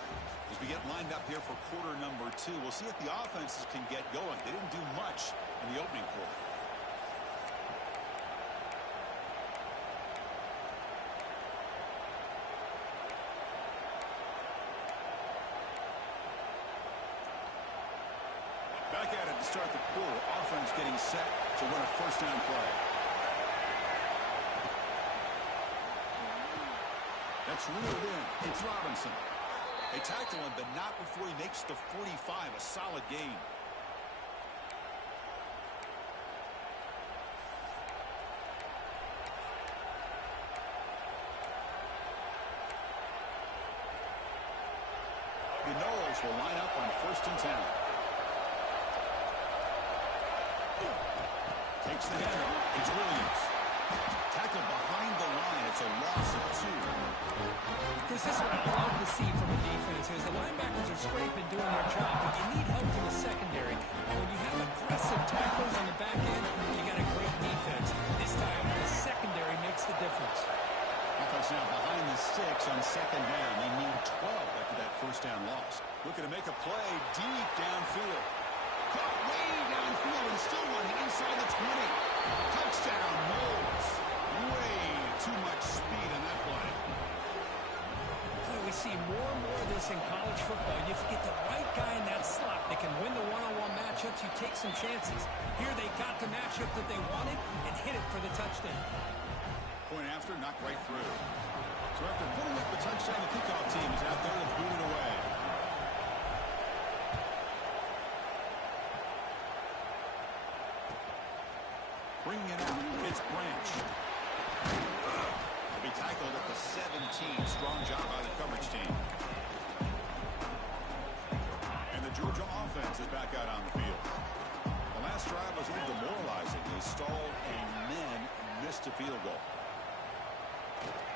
As we get lined up here for quarter number 2, we'll see if the offenses can get going. They didn't do much in the opening quarter. Back at it to start the quarter. Offense getting set to run a first down play. That's reeled in. It's Robinson. They tackle him, but not before he makes the 45. A solid gain. The Knowles will line up on 1st and 10. Takes the handoff. It's Williams. Tackled behind the line. It's a loss of 2. This is what I love to see from a defense is the linebackers are scraping, doing their job, but you need help from the secondary. And when you have aggressive tacklers on the back end, you got a great defense. This time, the secondary makes the difference. Offense now behind the sticks on 2nd down. They need 12 after that first down loss. Looking to make a play deep downfield. Caught way downfield and still running inside the 20. Touchdown, Knowles. Way too much speed on that play. Boy, we see more and more of this in college football. You get the right guy in that slot that can win the one-on-one matchups. You take some chances. Here they got the matchup that they wanted and hit it for the touchdown. Point after, knocked right through. So after putting up the touchdown, the kickoff team is out there to boot it away. Bringing it out, it's Branch. He'll be tackled at the 17. Strong job by the coverage team. And the Georgia offense is back out on the field. The last drive was a little demoralizing. They stalled and then missed a field goal.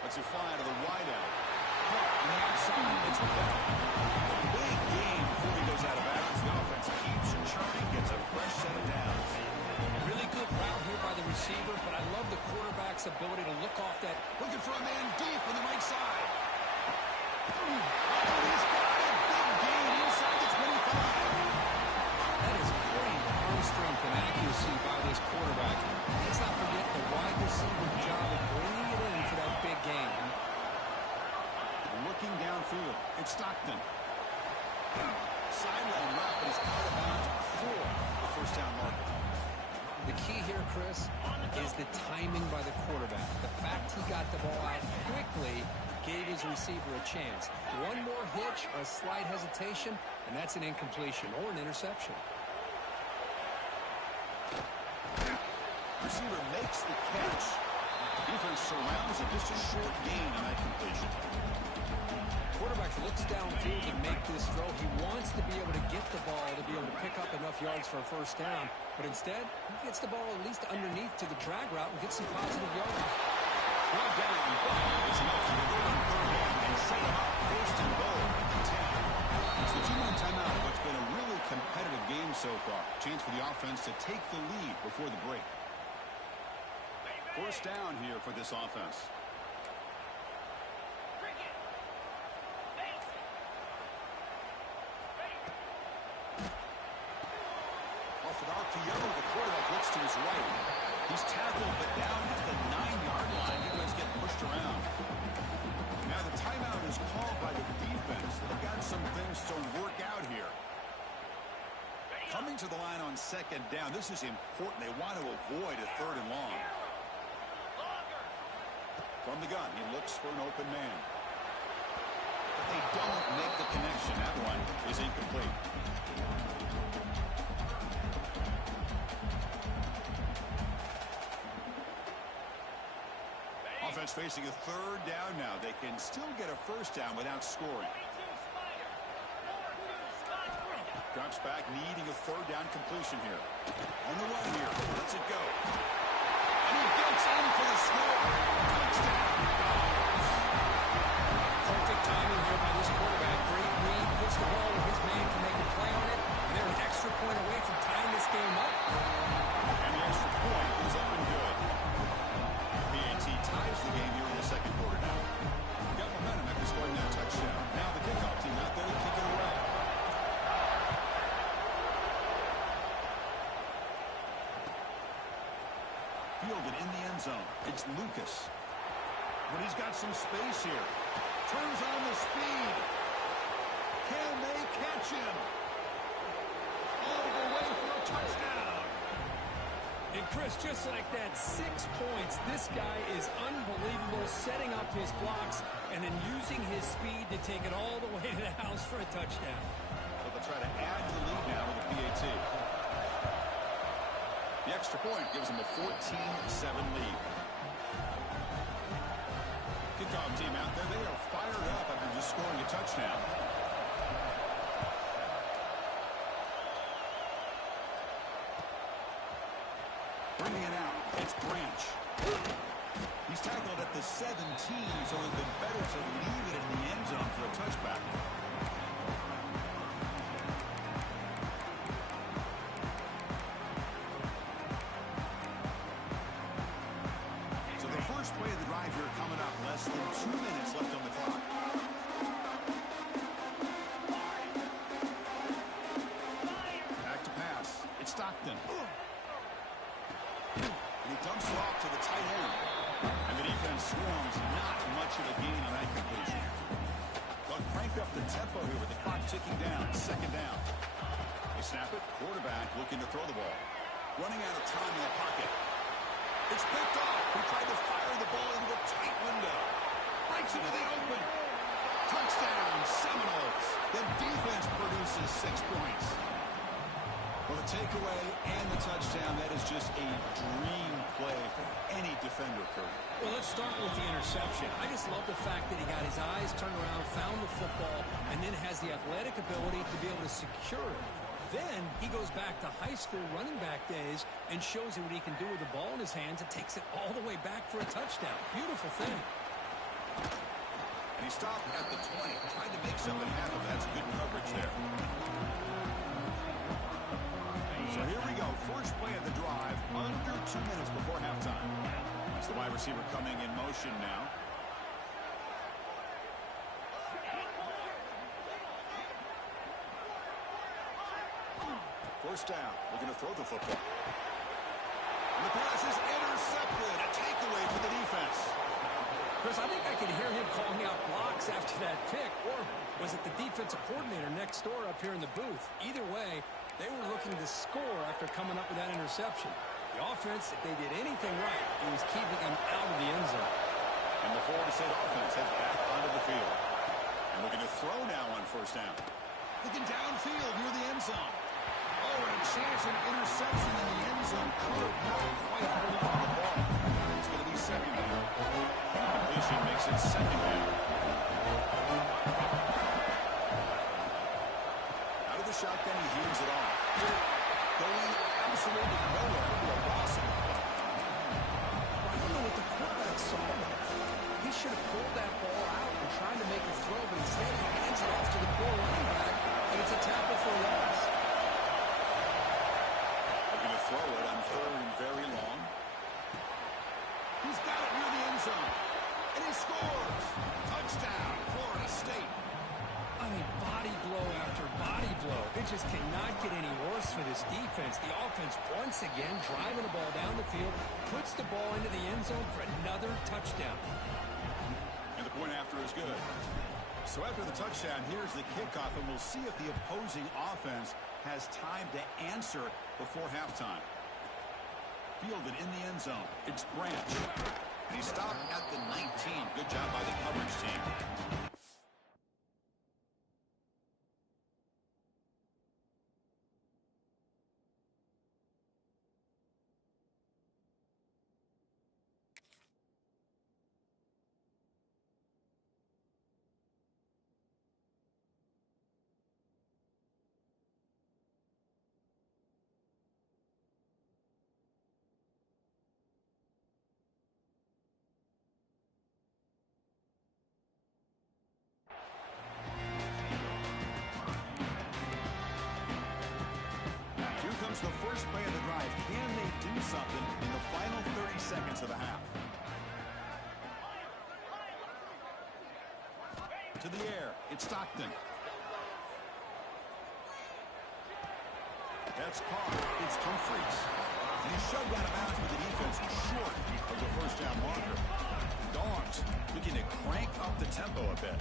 Let's it fly to the wide out. On the outside, it's the ball. Big game before he goes out of bounds. The offense keeps churning, gets a fresh set of downs. Really good route here by the receiver, but I love the quarterback's ability to look off that. Looking for a man deep on the right side. Oh, he's got it. Big gain inside the 25. That is great arm strength and accuracy by this quarterback. Let's not forget the wide receiver's job of bringing it in for that big game. Looking downfield, it's Stockton. Sideline route, but he's out of bounds before the first down marker. The key here, Chris, is the timing by the quarterback. The fact he got the ball out quickly gave his receiver a chance. One more hitch or a slight hesitation, and that's an incompletion or an interception. Receiver makes the catch. Defense surrounds it. Just a short gain on that completion. Quarterback looks downfield to make this throw. He wants to be able to get the ball to be able to pick up enough yards for a first down. But instead, he gets the ball at least underneath to the drag route and gets some positive yards. Brought down, but it's enough to go on 3rd down and set him up 1st and goal at the 10. It's the 2-minute timeout. What's been a really competitive game so far. Chance for the offense to take the lead before the break. First down here for this offense. RPO. The quarterback looks to his right. He's tackled, but down at the 9-yard line. He was getting pushed around. Now the timeout is called by the defense. They've got some things to work out here. Coming to the line on second down. This is important. They want to avoid a 3rd and long. From the gun, he looks for an open man. But they don't make the connection. That one is incomplete. Offense facing a 3rd down now. They can still get a 1st down without scoring. Drops back, needing a 3rd down completion here. On the run here. Lets it go. And he gets in for the score. Touchdown. Perfect timing here by this quarterback. Great read. Puts the ball where his man can make a play on it. And they're an extra point away from tying this game up. And the extra point is up and good. PAT ties the game here in the 2nd quarter now. Got momentum after scoring that touchdown. Now the kickoff team out there to kick it away. Fielded in the end zone. It's Lucas. But he's got some space here. Turns on the speed. Can they catch him? All the way for a touchdown. And Chris, just like that, 6 points. This guy is unbelievable, setting up his blocks and then using his speed to take it all the way to the house for a touchdown. So they'll try to add to the lead now with the PAT. The extra point gives them a 14-7 lead. Kickoff team out there. They are fired up after just scoring a touchdown. Bringing it out. It's Branch. He's tackled at the 17, so it would have been better to leave it in the end zone for a touchback. So the first play of the drive here coming up. Less than 2 minutes left on the clock. Back to pass. It's Stockton. And he dumps it off to the tight end. And the defense swarms. Not much of a gain on that completion. They'll crank up the tempo here with the clock ticking down. 2nd down. They snap it. Quarterback looking to throw the ball. Running out of time in the pocket. It's picked off. He tried to fire the ball into a tight window. Breaks into the open. Touchdown, Seminoles. The defense produces 6 points. Well, the takeaway and the touchdown, that is just a dream play for any defender, Kurt. Well, let's start with the interception. I just love the fact that he got his eyes turned around, found the football, and then has the athletic ability to be able to secure it. Then he goes back to high school running back days and shows you what he can do with the ball in his hands and takes it all the way back for a touchdown. Beautiful thing. And he stopped at the 20, trying to make something happen. That's good coverage there. So here we go. First play of the drive, under 2 minutes before halftime. It's the wide receiver coming in motion now. First down, looking to throw the football. And the pass is intercepted. A takeaway for the defense. Chris, I think I can hear him calling out blocks after that pick. Or was it the defensive coordinator next door up here in the booth? Either way, they were looking to score after coming up with that interception. The offense, if they did anything right, it was keeping them out of the end zone. And the Florida State offense heads back onto the field. And looking to throw now on first down. Looking downfield near the end zone. Oh, and a chance of interception in the end zone. Could not quite hold on to the ball. It's going to be 2nd down. Completion makes it 2nd down. Out of the shotgun, he heaves it off. Going absolutely nowhere to a Rossi. I don't know what the quarterback saw. He should have pulled that ball out and tried to make a throw, but instead he hands it off to the poor running back, and it's a tackle for a loss. Looking to throw it on 3rd and very long. He's got it near the end zone. And he scores. Touchdown, Florida State. I mean, body blow after body blow. It just cannot get any worse for this defense. The offense once again driving the ball down the field, puts the ball into the end zone for another touchdown. And the point after is good. So after the touchdown, here's the kickoff, and we'll see if the opposing offense has time to answer before halftime. Fielded in the end zone. It's Branch. And he stopped at the 19. Good job by the coverage team. The first play of the drive. Can they do something in the final 30 seconds of the half? To the air. It's Stockton. That's caught. It's Humphries. And he's shoved out of bounds with the defense short of the first down marker. Dogs looking to crank up the tempo a bit.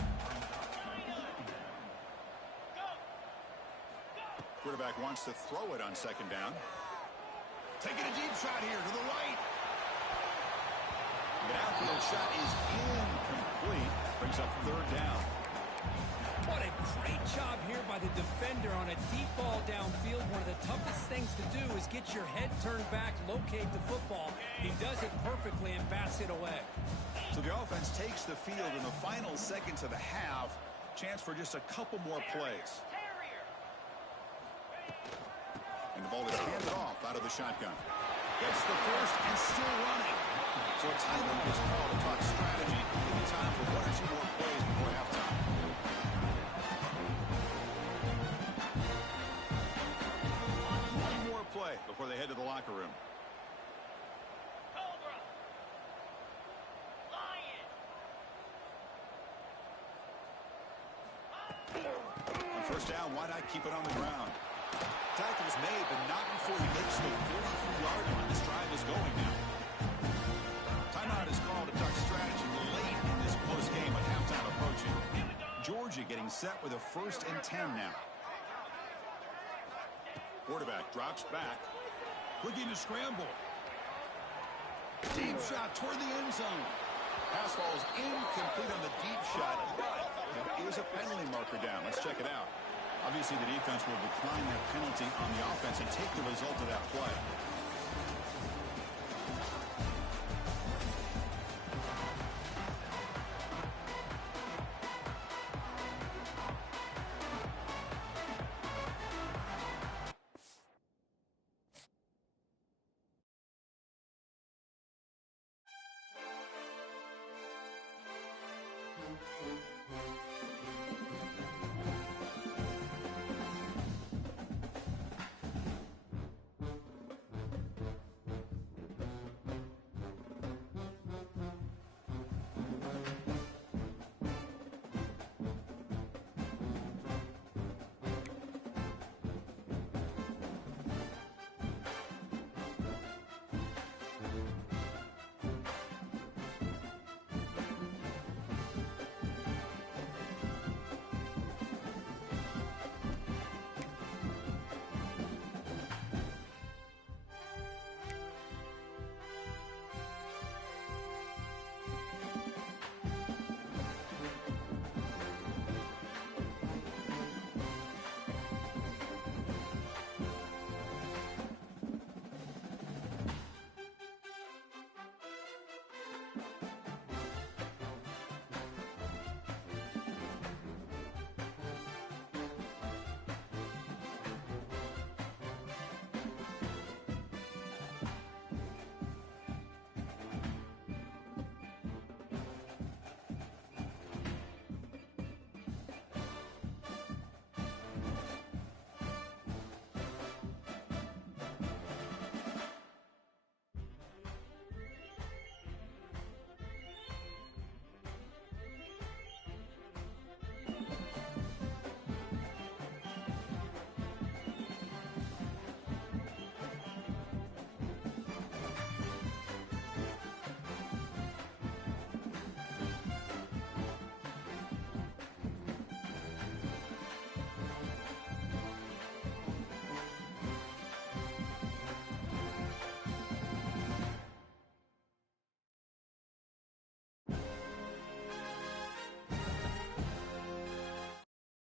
Quarterback wants to throw it on second down. Taking a deep shot here to the right. The outfield shot is incomplete. Brings up third down. What a great job here by the defender on a deep ball downfield. One of the toughest things to do is get your head turned back, locate the football. He does it perfectly and bats it away. So the offense takes the field in the final seconds of the half. Chance for just a couple more plays. And the ball is handed off out of the shotgun. Gets the first and still running. So a timeout is called to talk strategy. Maybe time for one or two more plays before halftime. One more play before they head to the locker room. On first down, why not keep it on the ground? Tackle's made, but not before he makes the 43-yard line. This drive is going now. Timeout is called to talk strategy late in this close game with halftime approaching. Georgia getting set with a 1st and 10 now. Quarterback drops back. Looking to scramble. Deep shot toward the end zone. Pass falls incomplete on the deep shot, but there is a penalty marker down. Let's check it out. Obviously, the defense will decline that penalty on the offense and take the result of that play.